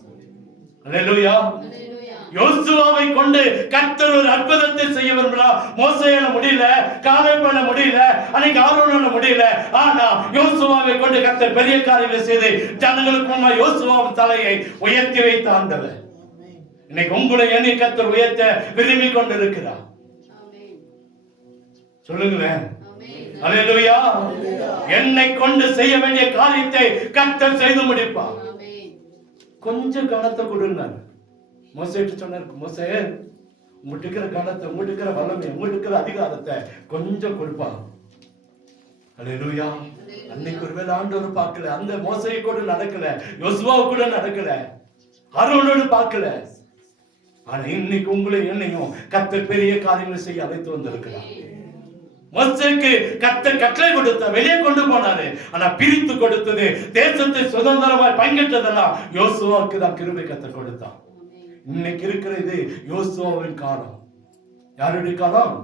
அல்லேலூயா. யோசுவாவை கொண்டு கர்த்தர் ஒரு அற்புதத்தை செய்ய விரும்புகிறார். மோசேயால முடியல, காலேபால முடியல, அன்னைக்கு ஆரோனால முடியல. ஆனா யோசுவாவை கொண்டு கர்த்தர் பெரிய காரியங்களை செய்து ஜனங்களுக்கு முன்பாக யோசுவாவின் தலையை உயர்த்தி வைத்த ஆண்டவர் இன்னைக்கு உங்களை என்னை கர்த்தர் உயர்த்த விரும்பி கொண்டிருக்கிறார். சொல்லுங்களேன். ஆமென். அல்லேலூயா. என்னை கொண்டு செய்ய வேண்டிய காரியத்தை கர்த்தர் செய்து முடிப்பார். ஆமென். கொஞ்சம் கனத்தை கொடுனார். மோசேட்டு சொன்னார், மோசே உங்கள்கிட்ட இருக்கிற கனத்தை, உங்கள்கிட்ட இருக்கிற வல்லமை, உங்கள்கிட்ட இருக்கிற அதிகாரத்தை கொஞ்சம் கொடுப்பாங்க. அல்லேலூயா. அன்னைக்கு ஒருவேளை ஆண்டவர் பார்க்கல, அந்த மோசையை கூட நடக்கல, யோசுவாவை கூட நடக்கல, ஆரோனோடு பார்க்கல. ஆனா இன்னைக்கு உங்களையும் என்னையும் கர்த்தர் பெரிய காரியங்களை செய்ய அழைத்து வந்திருக்கிறார். மோசேக்கு கர்த்தர் கட்டளை கொடுத்த, வெளியே கொண்டு போனாரு. ஆனா பிரித்து கொடுத்தது, தேசத்தை சுதந்திரமாய் பங்கிட்டதெல்லாம் யோசுவாவுக்கு தான் கிருபை கர்த்தர் கொடுத்தான். இன்னைக்கு இருக்கிற இது யோசுவாவின் காலம். யாருடைய காலம்?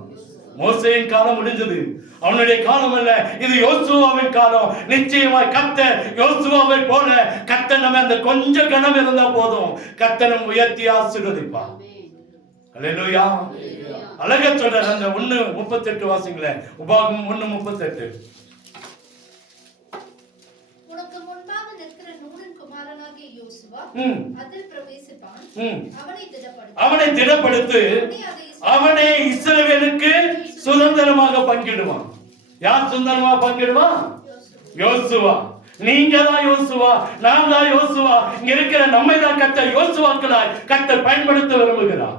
மோசேயின் காலம் முடிஞ்சது, அவனுடைய காலம் அல்ல, இது யோசுவாவின் காலம். நிச்சயமாய் கர்த்தர் யோசுவாவை போல கர்த்தர் நம்ம அந்த கொஞ்சம் கனம் இருந்தா போதும், கர்த்தர் நம்ம உயர்த்தி ஆசீர்வதிப்பார். அல்லேலூயா. அழகா சொல்றார். அந்த 1:38 வாசிங்களே, உபாகமம் 1:38. உனக்கு முன்பாக நிற்கிற நூனின் குமாரனாகிய யோசுவா அதில் பிரவேசிப்பான். அவனை திடப்படுத்து, அவனை இஸ்ரவேலுக்கு சுதந்திரமாக பங்கிடுவான். யார் சுதந்திரமாக பங்கிடுவான்? யோசுவா. நீங்க தான் யோசுவா, நான் தான் யோசுவா. இங்க இருக்கிற நம்மை தான் கர்த்தர் யோசுவாக்களாய் கர்த்தர் பயன்படுத்த விரும்புகிறார்.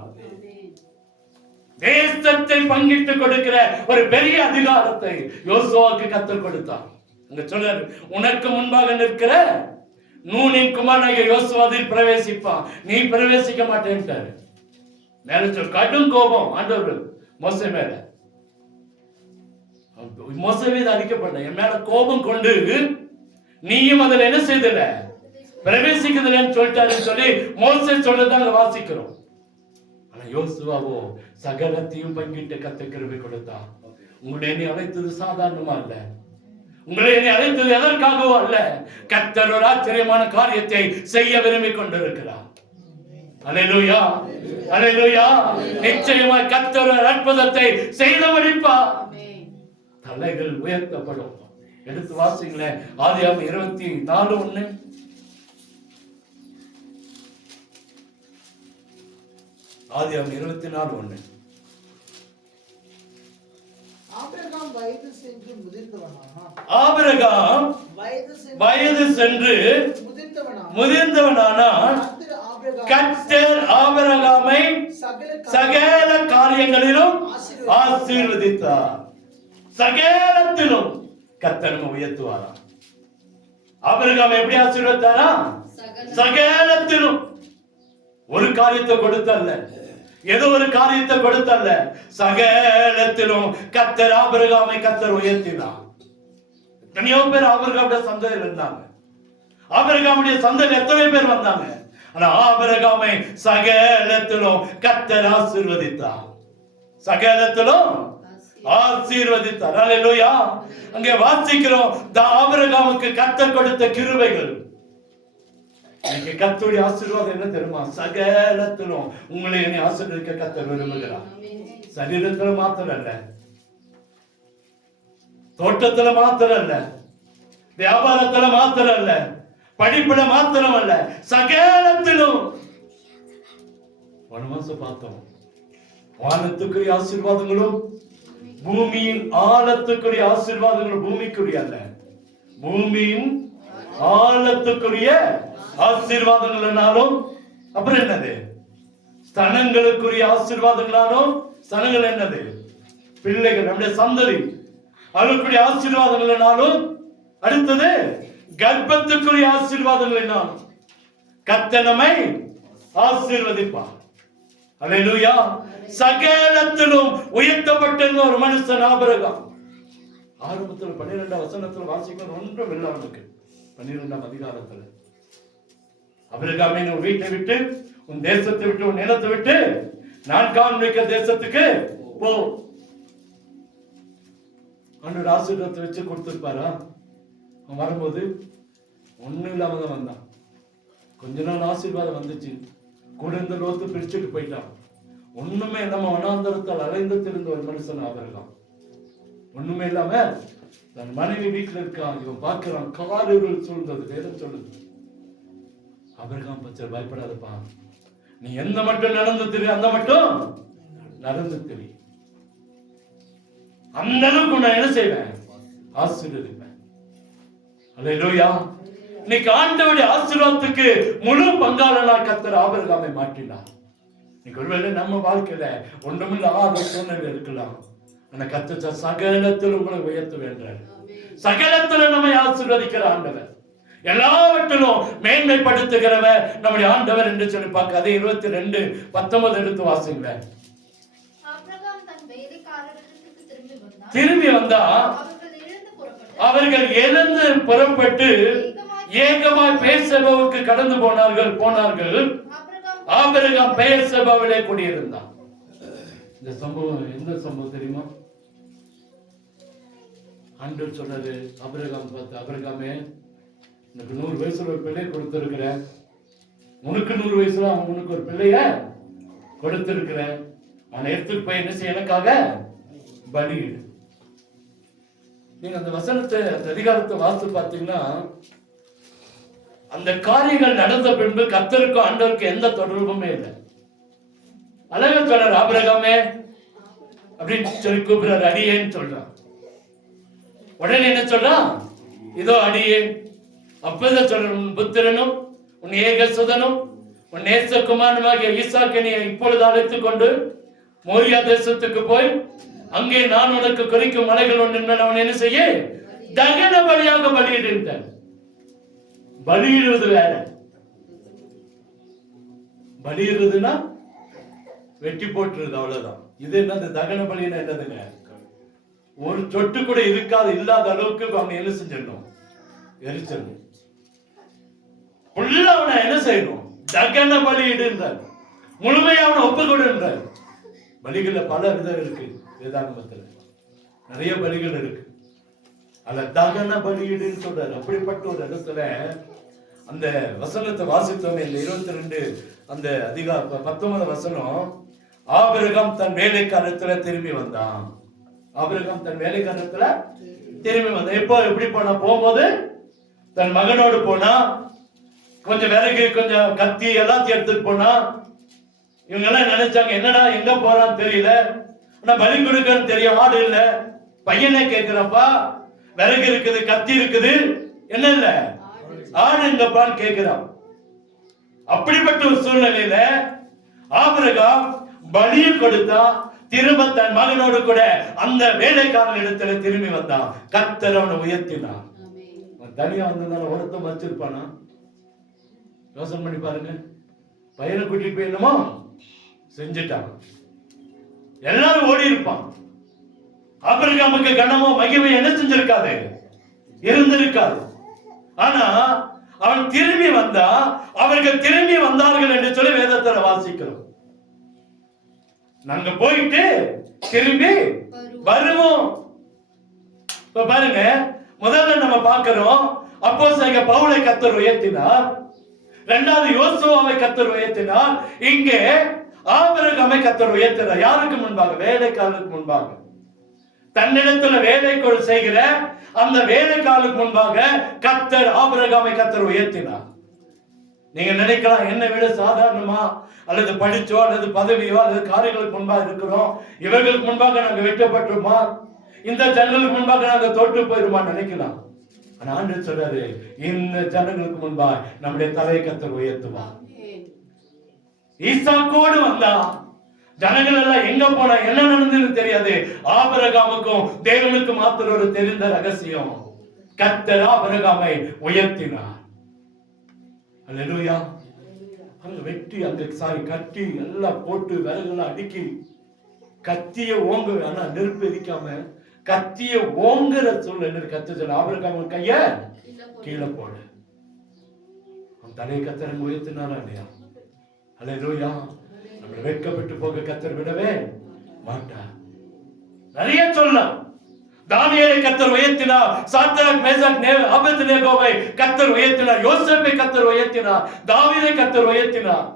தேசத்தை பங்கிட்டு கொடுக்கிற ஒரு பெரிய அதிகாரத்தை யோசுவாவுக்கு கர்த்தர் கொடுத்தார். அங்க சொல்றாரு, உனக்கு முன்பாக நிற்கிற நூனின் குமாரனாகிய யோசுவா அதில் பிரவேசிப்பான், நீ பிரவேசிக்க மாட்டேன்ட்டாரு. மேல சொல், கடும் கோபம் ஆண்டவர் மோசே மேல. மோசே மீது அடிக்கப்பட்ட என் மேல கோபம் கொண்டு நீயும் அதில் என்ன செய்தல, பிரவேசிக்குதுன்னு சொல்லிட்டாருன்னு சொல்லி மோசே சொல்றதாங்க வாசிக்கிறோம். ஆனா யோசுவாவோ சகலத்தையும் பங்கிட்டு கர்த்தர் கிருபை கொடுத்தா. உங்களை என்னை அழைத்தது சாதாரணமா இல்ல, உங்களை என்னை அழைத்தது எதற்காகவோ அல்ல, கர்த்தர் ஒரு ஆச்சரியமான காரியத்தை செய்ய விரும்பி கொண்டிருக்கிறார். அல்லேலூயா, அல்லேலூயா. நிச்சயமாய் கர்த்தர் ஒரு அற்புதத்தை செய்து முடிப்பார். தலைகள் உயர்த்தப்படும். எடுத்து வாசிங்களேன், ஆதியாகமம் 24:1. ஆதியாகமம் 24:1. ஆபிரகாம் வயது சென்று முதிர்ந்தவனானான். ஆபிரகாம் வயது சென்று முதிர்ந்தவனானான். கர்த்தர் ஆபிரகாமை சகல காரியங்களிலும் ஆசீர்வதித்தார். சகலத்திலும் கர்த்தர் உயர்த்துவாரா. ஆபிரகாம் எப்படி ஆசீர்வதித்தாரா? சகலத்திலும். ஒரு காரியத்தை கொடுத்தல்ல, ஏதோ ஒரு காரியத்தை கொடுத்தல்ல, சகலத்திலும் கர்த்தர் ஆபிரகாமை கர்த்தர் உயர்த்தினார். எத்தனையோ பேர் ஆபிரகாமுடைய சந்ததியில் இருந்தாங்க, ஆபிரகாமுடைய சந்ததியில் எத்தனை பேர் வந்தாங்க. ஆனா ஆபிரகாமை சகலத்திலும் கர்த்தர் ஆசீர்வதித்தார். சகலத்திலும் ஆசீர்வதித்தார். அல்லேலூயா. அங்கே வாசிக்கிறோம், ஆபிரகாமுக்கு கர்த்தர் கொடுத்த கிருபைகள். இன்னைக்கு கர்த்தருடைய ஆசீர்வாதம் என்ன தெரியுமா? சகலத்திலும் உங்களை என்னை ஆசீர்வதிக்க கர்த்தர் விரும்புகிறார். சரீரத்துல மாத்திரம் அல்ல, தோட்டத்துல மாத்திரம் அல்ல, வியாபாரத்துல மாத்திரம் அல்ல, படிப்புல மாத்திரம் அல்ல, சகலத்திலும். வனவாசம் பார்த்தோம், வானத்துக்குரிய ஆசீர்வாதங்களும் பூமியின் ஆழத்துக்குரிய ஆசீர்வாதங்களும், பூமிக்குரிய அல்ல, பூமியின் ஆழத்துக்குரிய ஆசீர்வாதங்களாலும், அப்புறம் என்னது, ஸ்தனங்களுக்குரிய ஆசீர்வாதங்களாலும். ஸ்தனங்கள் என்னது? பிள்ளைகள், நம்முடைய சந்ததி, அவர்களுக்குரிய ஆசீர்வாதங்களாலும். அடுத்தது கர்ப்பத்துக்குரிய ஆசீர்வாதங்களாலும் கர்த்தர் நம்மை ஆசீர்வதிப்பார். அல்லேலூயா. சகலத்திலும் உயர்த்தப்பட்டிருந்த ஒரு மனுஷன் ஆபிரகாம். ஆரம்பத்தில் 12ஆம் வசனத்தில் வாசிக்க ஒன்றும் இல்லை அவனுக்கு. 12ஆம் அதிகாரத்தில் ஆபிரகாமே, உன் வீட்டை விட்டு, உன் தேசத்தை விட்டு, உன் நிலத்தை விட்டு நான் காண்பிக்கிற தேசத்துக்கு போ. அவனோட ஆசீர்வாதத்தை வச்சு கொடுத்திருப்பாரா? அவன் வரும்போது ஒண்ணும் இல்லாம தான் வந்தான். கொஞ்ச நாள் ஆசீர்வாதம் வந்துச்சு, கூட இருந்த லோத்து பிரிச்சுட்டு போயிட்டான். ஒண்ணுமே இல்லாம வனாந்தரத்தால் அலைந்து திரிந்த ஒரு மனுஷன் ஆபிரகாம். ஒண்ணுமே இல்லாம தன் மனைவி வீட்டுல இருக்கான், இவன் பார்க்கிறான், காரிருள் சூழ்ந்தது. வேதம் சொல்லுது, ஆபிரகாம் பச்சை பயப்படாதப்பா, நீ எந்த மட்டும் நடந்து திரி, அந்த மட்டும் நடந்து திரி. அந்த அளவுக்கு நான் என்ன செய்வேன்? ஆசீர்வதிப்பேன். அல்லேலூயா. இன்னைக்கு ஆண்டவருடைய ஆசீர்வாதத்துக்கு முழு பங்காளனா கர்த்தர் ஆபிரகாமை மாற்றினார். இன்னைக்கு ஒருவேளை நம்ம வாழ்க்கையில ஒன்றுமில்லாத சூழ்நிலை இருக்கலாம். ஆனா கர்த்தர் சகலத்தில் உங்களை உயர்த்த வேண்டார். சகலத்தில் நம்மை ஆசீர்வதிக்கிற ஆண்டவர், எல்லாவற்றிலும் மேன்மைப்படுத்துகிறவர் நம்முடைய ஆண்டவர் என்று சொல்லி பார்க்க. அதே 22:19 எடுத்து வாசிங்க. ஆபிரகாம் தன் வேலைக்காரரிடத்துக்கு திரும்பி வந்தா அவர்கள் எழுந்து புறப்பட்டு ஏகமாய் பெயர்செபாவுக்கு கடந்து போனார்கள். ஆபிரகாம் பெயர்செபாவிலே குடியிருந்தான். இந்த சம்பவம் எந்த சம்பவம் தெரியுமா? ஆண்டவர் சொன்னாரு ஆபிரகாம் பார்த்து, ஆபிரகாமே, எனக்கு 100 வயசுல ஒரு பிள்ளை கொடுத்திருக்கிறேன். உனக்கு 100 வயசுல உனக்கு ஒரு பிள்ளைய கொடுத்திருக்கிறேன். அவனை எடுத்துட்டு போய் என்ன செய்ய எனக்காக பலியிடு. நீங்க அந்த வசனத்தை, அந்த அதிகாரத்தை வாசித்து பார்த்தீங்கன்னா, அந்த காரியங்கள் நடந்த பின்பு கர்த்தருக்கும் ஆண்டவருக்கும் எந்த தொடர்புமே இல்லை. அழகா சொல்றாரு, ஆபிரகாமே அப்படின்னு சொல்லி கூப்பிடுறாரு. அடியேன்னு சொல்றான். உடனே என்ன சொல்றான்? இதோ அடியேன். அப்பதான் சொல்ற, உன் புத்திரனும் உன் ஏகசுதனும் உன் நேசகுமாரனுமாகிய ஈசாக்கை இப்பொழுது அழைத்துக் கொண்டு மோரியா தேசத்துக்கு போய் அங்கே நான் உனக்கு குறிக்கும் மலைகள் ஒன்று அவன் என்ன செய்ய தகன பலியாக பலியிடுகின்றான். பலியிடுவது வேற. பலியிடுறதுன்னா வெட்டி போட்டுருது, அவ்வளவுதான். இது என்னது? தகன பலின்னா என்னதுங்க? ஒரு சொட்டு கூட இருக்காது, இல்லாத அளவுக்கு அவனை என்ன செஞ்சிடணும்? எரிச்சிடணும். உள்ள அவனை என்ன செய்யணும்? தகன பலியிடுன்றார். முழுமையா அவனை ஒப்புக்கொடுன்றார். பலிகள்ல பல விதம் இருக்கு. வேதாகமத்துல நிறைய பலிகள் இருக்கு. அல்ல தகன பலியிடுன்னு சொல்றாரு. அப்படிப்பட்ட ஒரு இடத்துல அந்த வசனத்தை வாசித்தோமே, இந்த 22 அந்த 19 வசனம், ஆபிரகாம் தன் வேலைக்காரத்துல திரும்பி வந்தான். ஆபிரகாம் தன் வேலைக்காரத்துல திரும்பி வந்தான். எப்போ எப்படி போனா? போகும்போது தன் மகனோடு போனா. கொஞ்சம் விறகு, கொஞ்சம் கத்தி எல்லாத்தையும் எடுத்துட்டு போனா. இவங்க எல்லாம் நினைச்சாங்க, என்னடா எங்க போறான்னு தெரியல, ஆனா பலி கொடுக்கன்னு தெரியும், ஆடு இல்ல. பையனே கேக்குறப்பா, விறகு இருக்குது, கத்தி இருக்குது, என்ன இல்ல, ஆடு எங்கப்பான்னு கேட்கிறான். அப்படிப்பட்ட ஒரு சூழ்நிலையில ஆபிரகாம் பலியை கொடுத்தா. திரும்ப தன் மகனோடு கூட அந்த வேலைக்காரன் இடத்துல திரும்பி வந்தான். கர்த்தர் அவனை உயர்த்தினான். தனியா வந்ததுனால ஒருத்தம் வச்சிருப்பானா? யோசனை பண்ணி பாருங்க. பையனை கூட்டிட்டு போய் என்னமோ செஞ்சுட்டான். எல்லாரும் ஓடி இருப்பான். ஆபிரகாமுக்கு கனமோ மகிமை என்ன செஞ்சிருக்காது? இருந்திருக்காது. ஆனா அவன் திரும்பி வந்தா, அவர்கள் திரும்பி வந்தார்கள் என்று சொல்லி வேதத்துல வாசிக்கிறோம். நாங்க போயிட்டு திரும்பி வருவோம். இப்ப பாருங்க, முதல்ல நம்ம பார்க்கிறோம், அப்போஸ்தலனாகிய பவுலை கர்த்தர் உயர்த்தினார். இரண்டாவது யோசுவாவை கர்த்தர் உயர்த்தினார். இங்கே ஆபிரகாமை கர்த்தர் உயர்த்தினார். யாருக்கு முன்பாக? வேலைக்காரருக்கு முன்பாக. தன்னிடத்துல வேலைக்குள் செய்கிற அந்த வேலைக்காரருக்கு முன்பாக கர்த்தர் ஆபிரகாமை கர்த்தர் உயர்த்தினார். நீங்க நினைக்கலாம், என்னை விட சாதாரணமா அல்லது படிச்சோ அல்லது பதவியோ அல்லது காரியங்களுக்கு முன்பாக இருக்கிறோம், இவர்களுக்கு முன்பாக நாங்க வெட்டப்பட்டுருமா, இந்த ஜனங்களுக்கு முன்பாக நாங்க தோற்று போயிருமா நினைக்கலாம். ஆனா ஆண்டவர் சொல்றாரு, இந்த ஜனங்களுக்கு முன்பாக நம்முடைய தலையை கர்த்தர் உயர்த்துவார். ஈசாக்கோடு வந்தா ஜனங்கள் எல்லாம் எங்க போனா என்ன நடந்ததுன்னு தெரியாது. ஆபிரகாமுக்கும் தேவனுக்கு மாத்திரம் ஒரு தெரிந்த ரகசியம், கர்த்தர் ஆபிரகாமை உயர்த்தினார். அல்லேலூயா. அங்க வெட்டி, அங்க கட்டி எல்லாம் போட்டு விறகுலாம் அடுக்கி கத்திய ஓங்க, ஆனா நெருப்பு எரிக்காம கத்திய ஓங்குற சூழ்நிலை கத்த ஆபிரகாம் கைய கீழே போடு. அவன் தலையை கர்த்தர் உயர்த்தினாரா இல்லையா? அல்லேலூயா. நம்மளை வெட்கப்பட்டு போக கர்த்தர் விடவே மாட்டார். நிறைய சொல்லலாம். தானியேலை கர்த்தர் உயர்த்தினார். சாத்ராக், மேசாக், ஆபேத்நேகோவை கர்த்தர் உயர்த்தினார். யோசேப்பை கர்த்தர் உயர்த்தினார். தாவீதை கர்த்தர் உயர்த்தினார்.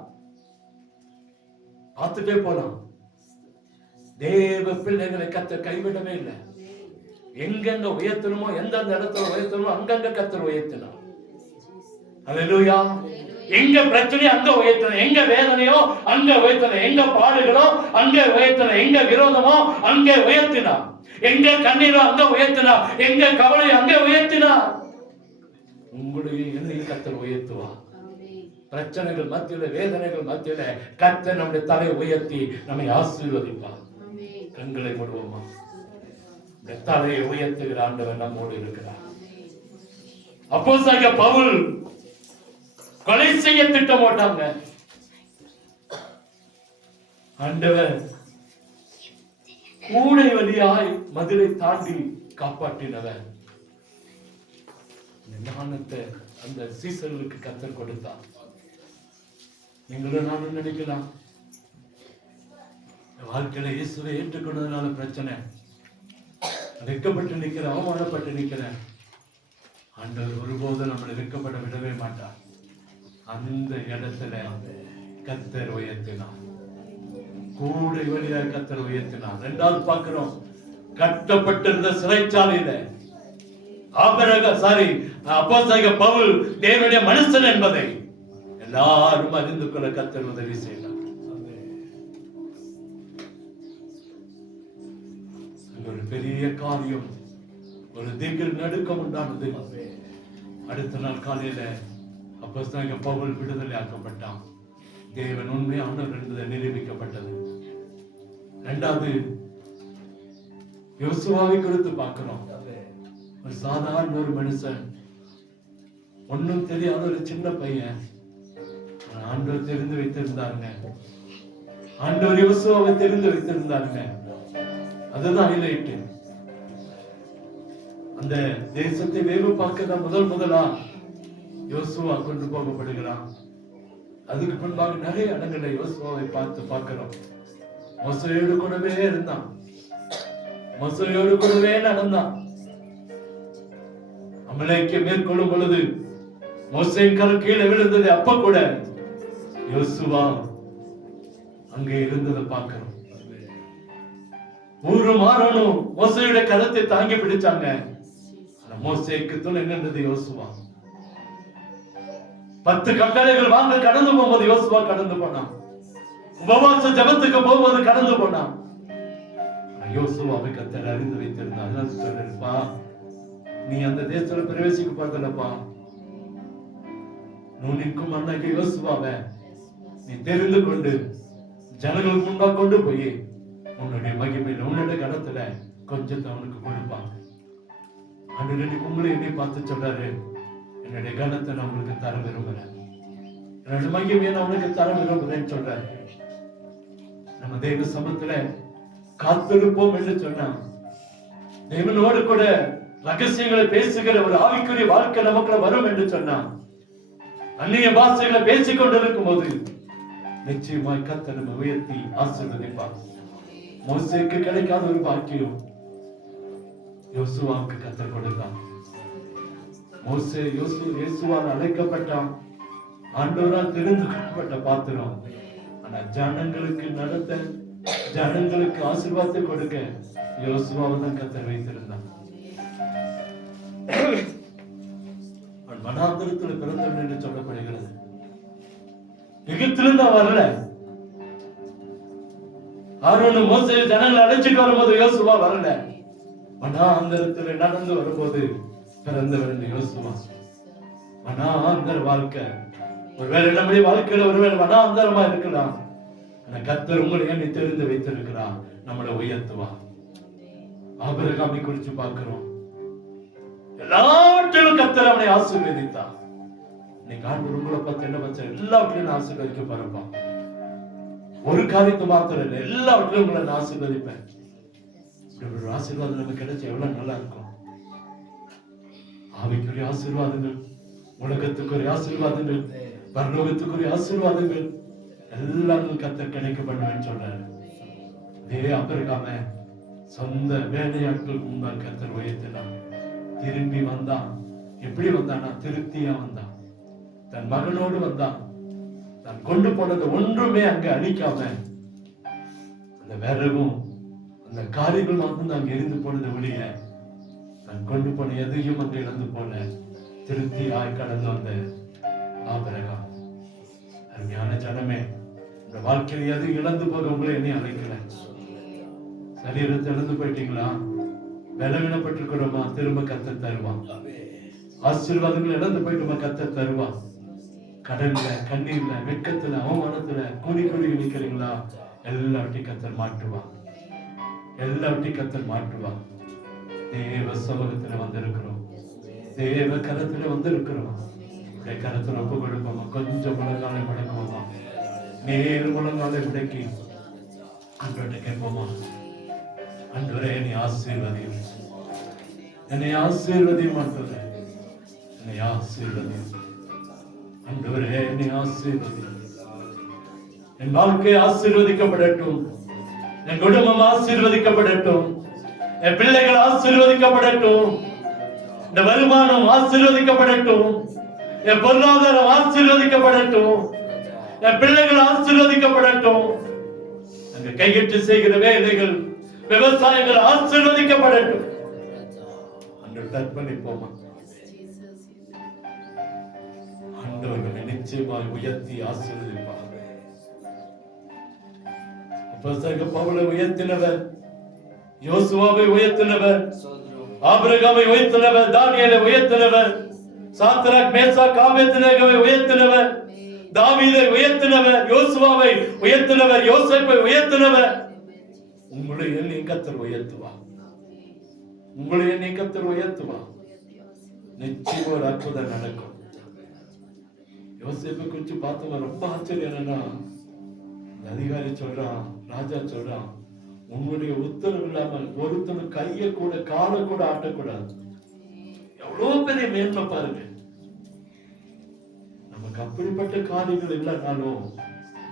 பார்த்துட்டே போலாம். தேவ பிள்ளைகளை கர்த்தர் கைவிடவே இல்லை. எங்கெங்க உயர்த்தணுமோ, எந்தெந்த இடத்துல உயர்த்தணுமோ அங்கங்க கர்த்தர் உயர்த்தினார். அல்லேலூயா. எங்க பிரச்சனையோ அங்க உயர்த்தணும், எங்க வேதனையோ அங்க உயர்த்தணும், எங்க பாடுகளோ அங்க உயர்த்தணும், எங்க விரோதமோ அங்கே உயர்த்தினார். எங்க கண்ணீரோ அங்க உயர்த்தினார், எங்க கவலை அங்க உயர்த்தினார். உங்களுடைய என்னை கர்த்தர் உயர்த்துவார். பிரச்சனைகள் மத்தியில, வேதனைகள் மத்தியில கர்த்தர் நம்முடைய தலை உயர்த்தி நம்மை ஆசீர்வதிப்பார். கண்களை மூடுவோமா? இந்த தலையை உயர்த்துகிற ஆண்டவர் நம்மோடு இருக்கிறார். அப்போஸ்தலனாகிய பவுல் கொலை செய்ய திட்டம் போட்டாங்க. ஆண்டவர் கூடை வழியாய் மதுரை தாண்டி காப்பாற்றினவர். ஞானத்தை அந்த சீசர்களுக்கு கர்த்தர் கொடுத்தார். நீங்களும் நானும் நினைக்கலாம், வாழ்க்கையில இயேசுவை ஏற்றுக்கொண்டதுனால பிரச்சனை, வெட்கப்பட்டு நிக்கிறேன், அவமானப்பட்டு நிக்கிறேன். ஆண்டவர் ஒருபோதும் நம்மளை வெட்கப்பட விடவே மாட்டார். அந்த இடத்துல கர்த்தர் உயர்த்தினார், கூடை வழியாக கர்த்தர் உயர்த்தினார். இரண்டாவது பார்க்கிறோம், கட்டப்பட்டிருந்த சிறைச்சாலையில அப்போஸ்தலனாகிய பவுல் தேவனுடைய மனுஷன் என்பதை எல்லாரும் அறிந்து கொள்ள கர்த்தர் உதவி செய்தார். ஒரு பெரிய காரியம், ஒரு திகில் நடுக்கம் உண்டானது. அடுத்த நாள் காலையில அப்போஸ்தலனாகிய பவுல் விடுதலை ஆக்கப்பட்டான். தேவன் உண்மையானவர் என்பது நிரூபிக்கப்பட்டது. இரண்டாவது யோசுவாவை குறித்து பார்க்கிறோம். ஒரு சாதாரண ஒரு மனுஷன், ஒன்னும் தெரியாத ஒரு சின்ன பையன். ஆண்டவர் தெரிந்து வைத்திருந்தாருங்க. ஆண்டவர் யோசுவாவை தெரிந்து வைத்திருந்தாருங்க. அதுதான் ஹைலைட். அந்த தேசத்தை வேவு பார்க்க முதலா யோசுவா கொண்டு போகப்படுகிறான். அதுக்கு முன்பாக நிறைய இடங்களை யோசுவாவை பார்க்கிறோம். மோசேயோடு கூடவே இருந்தான், மோசேயோடு கூடவே நடந்தான். அமலேக்கை மேற்கொள்ளும் பொழுது மோசேயின் கரம் கீழே விழுந்தது. அப்ப கூட யோசுவா அங்கே இருந்ததை பார்க்கிறோம். ஊரும் ஆரோனும் மோசேயுடைய கரத்தை தாங்கி பிடிச்சாங்க. மோசேக்கு துணை நின்றது யோசுவா. 10 கட்டளைகள் வாங்க கடந்து போகும்போது யோசுவா கடந்து போனான். உபவாச ஜபத்துக்கு போகும்போது கடந்து போனான். யோசுவாவை கர்த்தர் அறிந்து வைத்திருந்தார். அதனால சொல்றேன்ப்பா, நீ அந்த தேசத்துல பிரவேசிக்க பார்த்தலப்பா, நூனிக்கும் அன்னைக்கு யோசுவாவை நீ தெரிந்து கொண்டு ஜனங்களுக்கு முன்பா கொண்டு போய் உன்னுடைய மகிமையில உன்னுடைய கடத்துல கொஞ்சத்தை அவனுக்கு கொடுப்பாங்க. அன்றைக்கு உங்களை என்னை பார்த்து சொல்றாரு, என்னுடைய கனத்தை நான் உங்களுக்கு தர விரும்புறேன், என்னுடைய மகிமையை நான் உனக்கு தர விரும்புறேன்னு சொல்றாரு. நம்ம தெய்வ சமத்துல காத்திருப்போம் என்று சொன்னா, தேவனோடு கூட ரகசியங்களை பேசுகிற ஒரு ஆவிக்குரிய வாழ்க்கை நமக்குள்ள வரும் என்று சொன்னா, அந்நிய பாஷைகளை பேசிக் கொண்டிருக்கும் போது நிச்சயமாய் கர்த்தர் நம்மை உயர்த்தி ஆசீர்வதிப்பார். மோசேக்கு கிடைக்காத ஒரு பாக்கியம் யோசுவாவுக்கு கர்த்தர் கொடுத்தான். மோசே யோசுவால் அழைக்கப்பட்டான், ஆண்டவரால் தெரிந்து கொள்ளப்பட்ட பாத்திரம். ஆனா ஜனங்களுக்கு நடத்த, ஜனங்களுக்கு ஆசீர்வாதத்தை கொடுக்க யோசுவாவை தான் கர்த்தர் வைத்திருந்தான். வனாந்தரத்தில் பிறந்தவன் என்று சொல்லப்படுகிறது. எகிப்திலிருந்து வரல. ஆரோன் மோசே ஜனங்களை அழைச்சிட்டு வரும்போது யோசுவா வரல. வனாந்தரத்தில் நடந்து வரும்போது பிறந்தவன் யோசுவா. வனாந்தர வாழ்க்கை, ஒருவேளை நம்முடைய வாழ்க்கையில ஒருவேளை வனாந்தரமா இருக்கலாம். ஆனா கர்த்தர் உங்களை எண்ணி தெரிந்து வைத்திருக்கிறார், நம்மளை உயர்த்துவா. ஆபிரகாமை குறித்து பார்க்கிறோம். எல்லாவற்றிலும் கர்த்தர் அவனை ஆசீர்வதித்தார். இன்னைக்கு ஆண்டவர் உங்களை பார்த்து என்ன பச்சை, எல்லாவற்றிலும் ஆசீர்வதிக்க பாருப்பா. ஒரு காரியத்தை மாத்திரம் இல்லை, எல்லாவற்றிலும் உங்களை நான் ஆசீர்வதிப்பேன். இப்படி ஒரு ஆசீர்வாதம் நமக்கு கிடைச்சா எவ்வளவு நல்லா இருக்கும். ஆவிக்குரிய ஆசீர்வாதங்கள், உலகத்துக்குரிய ஆசீர்வாதங்கள், பரலோகத்துக்குரிய ஆசீர்வாதங்கள் எல்லாம் கர்த்தர் கிடைக்க பண்ணுவேன்னு சொல்றாரு. இதே ஆபிரகாமை சொந்த வேலையாட்களுக்கு முன்பாக கர்த்தர் உயர்த்தினான். திரும்பி வந்தான். எப்படி வந்தானா? திருப்தியா வந்தான். தன் மகனோடு வந்தான். தான் கொண்டு போனது ஒன்றுமே அங்க அழிக்காம, அந்த விறகும் அந்த காரியங்கள் மட்டும் அங்க எரிந்து போனது ஒழிய தான் கொண்டு போன எதையும் அங்க இழந்து போன திருப்தியாய் கடந்து வந்த ஆபிரகாம். அருமையான ஜனமே, இந்த வாழ்க்கையில் எது இழந்து போக உங்களை என்னையும் அழைக்கல. சரீரத்தை இழந்து போயிட்டீங்களா? பலவீனப்பட்டிருக்கிறோமா, திரும்ப கத்த தருவான். ஆசீர்வாதங்கள் இழந்து போயிட்டோமா, கத்த தருவான். கடல்ல, கண்ணீர்ல, வெட்கத்துல, அவமானத்துல கூடி நிக்கிறீங்களா, எல்லாவற்றையும் கத்தர் மாற்றுவான். எல்லாவற்றையும் கத்தர் மாற்றுவான். தேவ சமூகத்துல வந்திருக்கிறோம், தேவ கரத்துல வந்திருக்கிறோம். கரத்துல ஒப்பு கொடுப்போமா, கொஞ்சம் முழங்காலை முடக்குவோமா, நேரு முழங்காலை முடக்கி அன்றோட்ட கேட்போமா, அன்றவரே என்னை ஆசீர்வதியும், என்னை ஆசீர்வதியும், அன்றவரே என்னை ஆசீர்வதியும், அன்றவரே என்னை ஆசீர்வதியும். என் வாழ்க்கை ஆசீர்வதிக்கப்படட்டும், என் குடும்பம் ஆசீர்வதிக்கப்படட்டும், என் பிள்ளைகள் ஆசீர்வதிக்கப்படட்டும், இந்த வருமானம் ஆசீர்வதிக்கப்படட்டும், என் பொருளாதாரம் ஆசீர்வதிக்கப்படட்டும், என் பிள்ளைகள் ஆசீர்வதிக்கப்படட்டும், அங்க கையிட்டு செய்கிற வேலைகள், விவசாயங்கள் ஆசீர்வதிக்கப்படட்டும். அன்று தர்ப்பணிப்போமா, ஆண்டவர்களை நிச்சயமாய் உயர்த்தி ஆசீர்வதிப்பார். பவுலை உயர்த்தினவர், யோசுவாவை உயர்த்தினவர், ஆபிரகாமை உயர்த்தினவர், தானியேலை உயர்த்தினவர், சாத்ராக் மேசாக் ஆபேத்நேகோவை உயர்த்தினவர், தாவீதை உயர்த்தினவர், யோசுவாவை உயர்த்தினவர், யோசேப்பை உயர்த்தினவர். உங்களை எண்ணி கர்த்தர் உயர்த்துவார், உங்களை எண்ணி கர்த்தர் உயர்த்துவார். நிச்சயம் ஒரு அற்புதம் நடக்கும். யோசேப்பை குறித்து பார்த்தோம், ரொம்ப ஆச்சரியம். என்னன்னா, அதிகாரி சொல்றான், ராஜா சொல்றான், உன்னுடைய உத்தரவு இல்லாமல் ஒருத்தனும் கையை கூட காலை கூட ஆட்டக்கூடாது. எவ்வளவு பெரிய மேன்மை பாருங்க. நமக்கு அப்படிப்பட்ட காரியங்கள் இல்லைனாலும்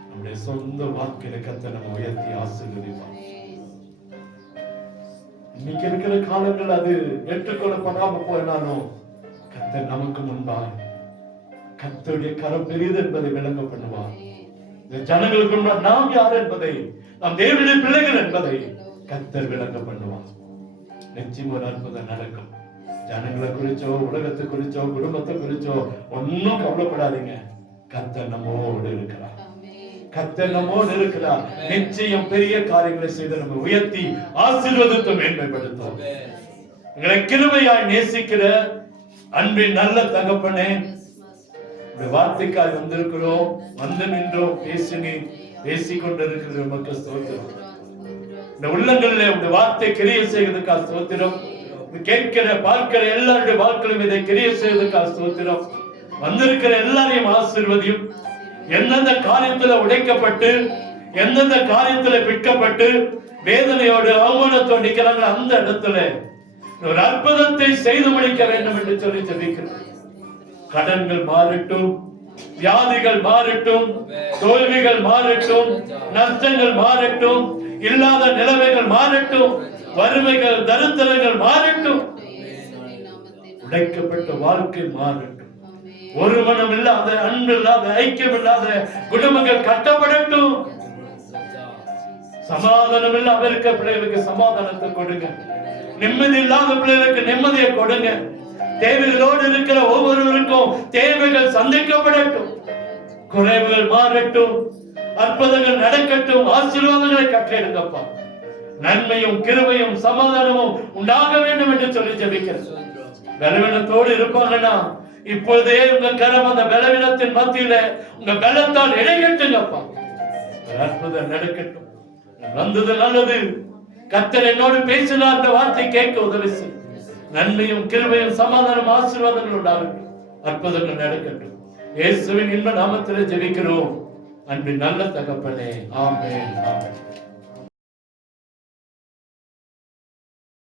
நம்முடைய சொந்த வாழ்க்கையில கர்த்தர் நம்ம உயர்த்தி ஆசீர்வதிப்பார். இன்னைக்கு இருக்கிற காலங்கள் அது ஏற்றுக்கொள்ளப்படாம போயினாலும் கர்த்தர் நமக்கு முன்பாய் கர்த்தருடைய கரம் பெரியது என்பதை விளங்க பண்ணுவார். ஜனங்களுக்கு முன்பாக நாம் யார் என்பதை, நாம் தேவனுடைய பிள்ளைகள் என்பதை கர்த்தர் விளங்க பண்ணுவார். நிச்சயம் ஒரு அற்புதம் நடக்கும். ஜனங்களை குறிச்சோ, உலகத்தை குறிச்சோ, குடும்பத்தை குறிச்சோ ஒன்னும் கவலைப்படாதீங்க. கர்த்தர் நம்மோடு இருக்கிறார், கர்த்தர் நம்மோடு இருக்கிறார். நிச்சயம் பெரிய காரியங்களை செய்து நம்ம உயர்த்தி ஆசீர்வாதத்தை மேன்மைப்படுத்தும். எங்களை கிருபையாய் நேசிக்கிற அன்பின் நல்ல தகப்பனே, வார்த்தைக்காய் வந்திருக்கிறோம், வந்து நின்றோம், பேசிக் கொண்டிருக்கிற மக்கள் ஸ்தோத்திரம். இந்த உள்ளங்களிலே உடைய வார்த்தை கிரியை செய்வதற்காக ஸ்தோத்திரம். கேட்கிற பார்க்கிற எல்லாருடைய வாழ்க்கையிலும் இதை கிரியை செய்வதற்காக ஸ்தோத்திரம். வந்திருக்கிற எல்லாரையும் ஆசீர்வதியும். எந்தெந்த காரியத்துல உடைக்கப்பட்டு, எந்தெந்த காரியத்துல பிற்கப்பட்டு வேதனையோடு அவமானத்தோடு நிற்கிறாங்க, அந்த இடத்துல ஒரு அற்புதத்தை செய்து முடிக்க வேண்டும் என்று சொல்லி ஜெபிக்கிறோம். கடன்கள் மாறட்டும், வியாதிகள் மாறட்டும், தோல்விகள் மாறட்டும், நஷ்டங்கள் மாறட்டும், இல்லாத நிலைமைகள் மாறட்டும், வறுமைகள் தரித்திரங்கள் மாறட்டும், உடைக்கப்பட்ட வாழ்க்கை மாறட்டும், ஒரு மனம் இல்லாத, அன்பு இல்லாத, ஐக்கியம் இல்லாத குடும்பங்கள் கட்டப்படட்டும். சமாதானம் இல்லாத இருக்க பிள்ளைகளுக்கு சமாதானத்தை கொடுங்க, நிம்மதி இல்லாத பிள்ளைகளுக்கு நிம்மதியை கொடுங்க. தேவைகளோடு இருக்கிற ஒவ்வொருவருக்கும் தேவைகள் சந்திக்கப்படட்டும், குறைவுகள் மாறட்டும், அற்புதங்கள் நடக்கட்டும், ஆசீர்வாதங்களை கட்டளையிடுங்கப்பா. நன்மையும் கிருபையும் சமாதானமும் உண்டாக வேண்டும் என்று சொல்லி ஜெபிக்கிறேன். பலவீனத்தோடு இருப்பாங்கன்னா இப்பொழுதே உங்க கரம் அந்த பலவீனத்தின் மத்தியில உங்க பலத்தால் இடைகட்டுங்கப்பா. அற்புதம் நடக்கட்டும். வந்தது நல்லது, கர்த்தர் என்னோடு பேசினார், அந்த வார்த்தை கேட்க உதவி செய்யும். நன்மையும் கிருபையும் சமாதானம் ஆசீர்வாதங்கள் உண்டாகட்டும், அற்புதங்கள் நடக்கட்டும். இயேசுவின் இன்ப நாமத்திலே ஜெபிக்கிறோம் அன்பின் நல்ல தகப்பனே, ஆமென், ஆமென்.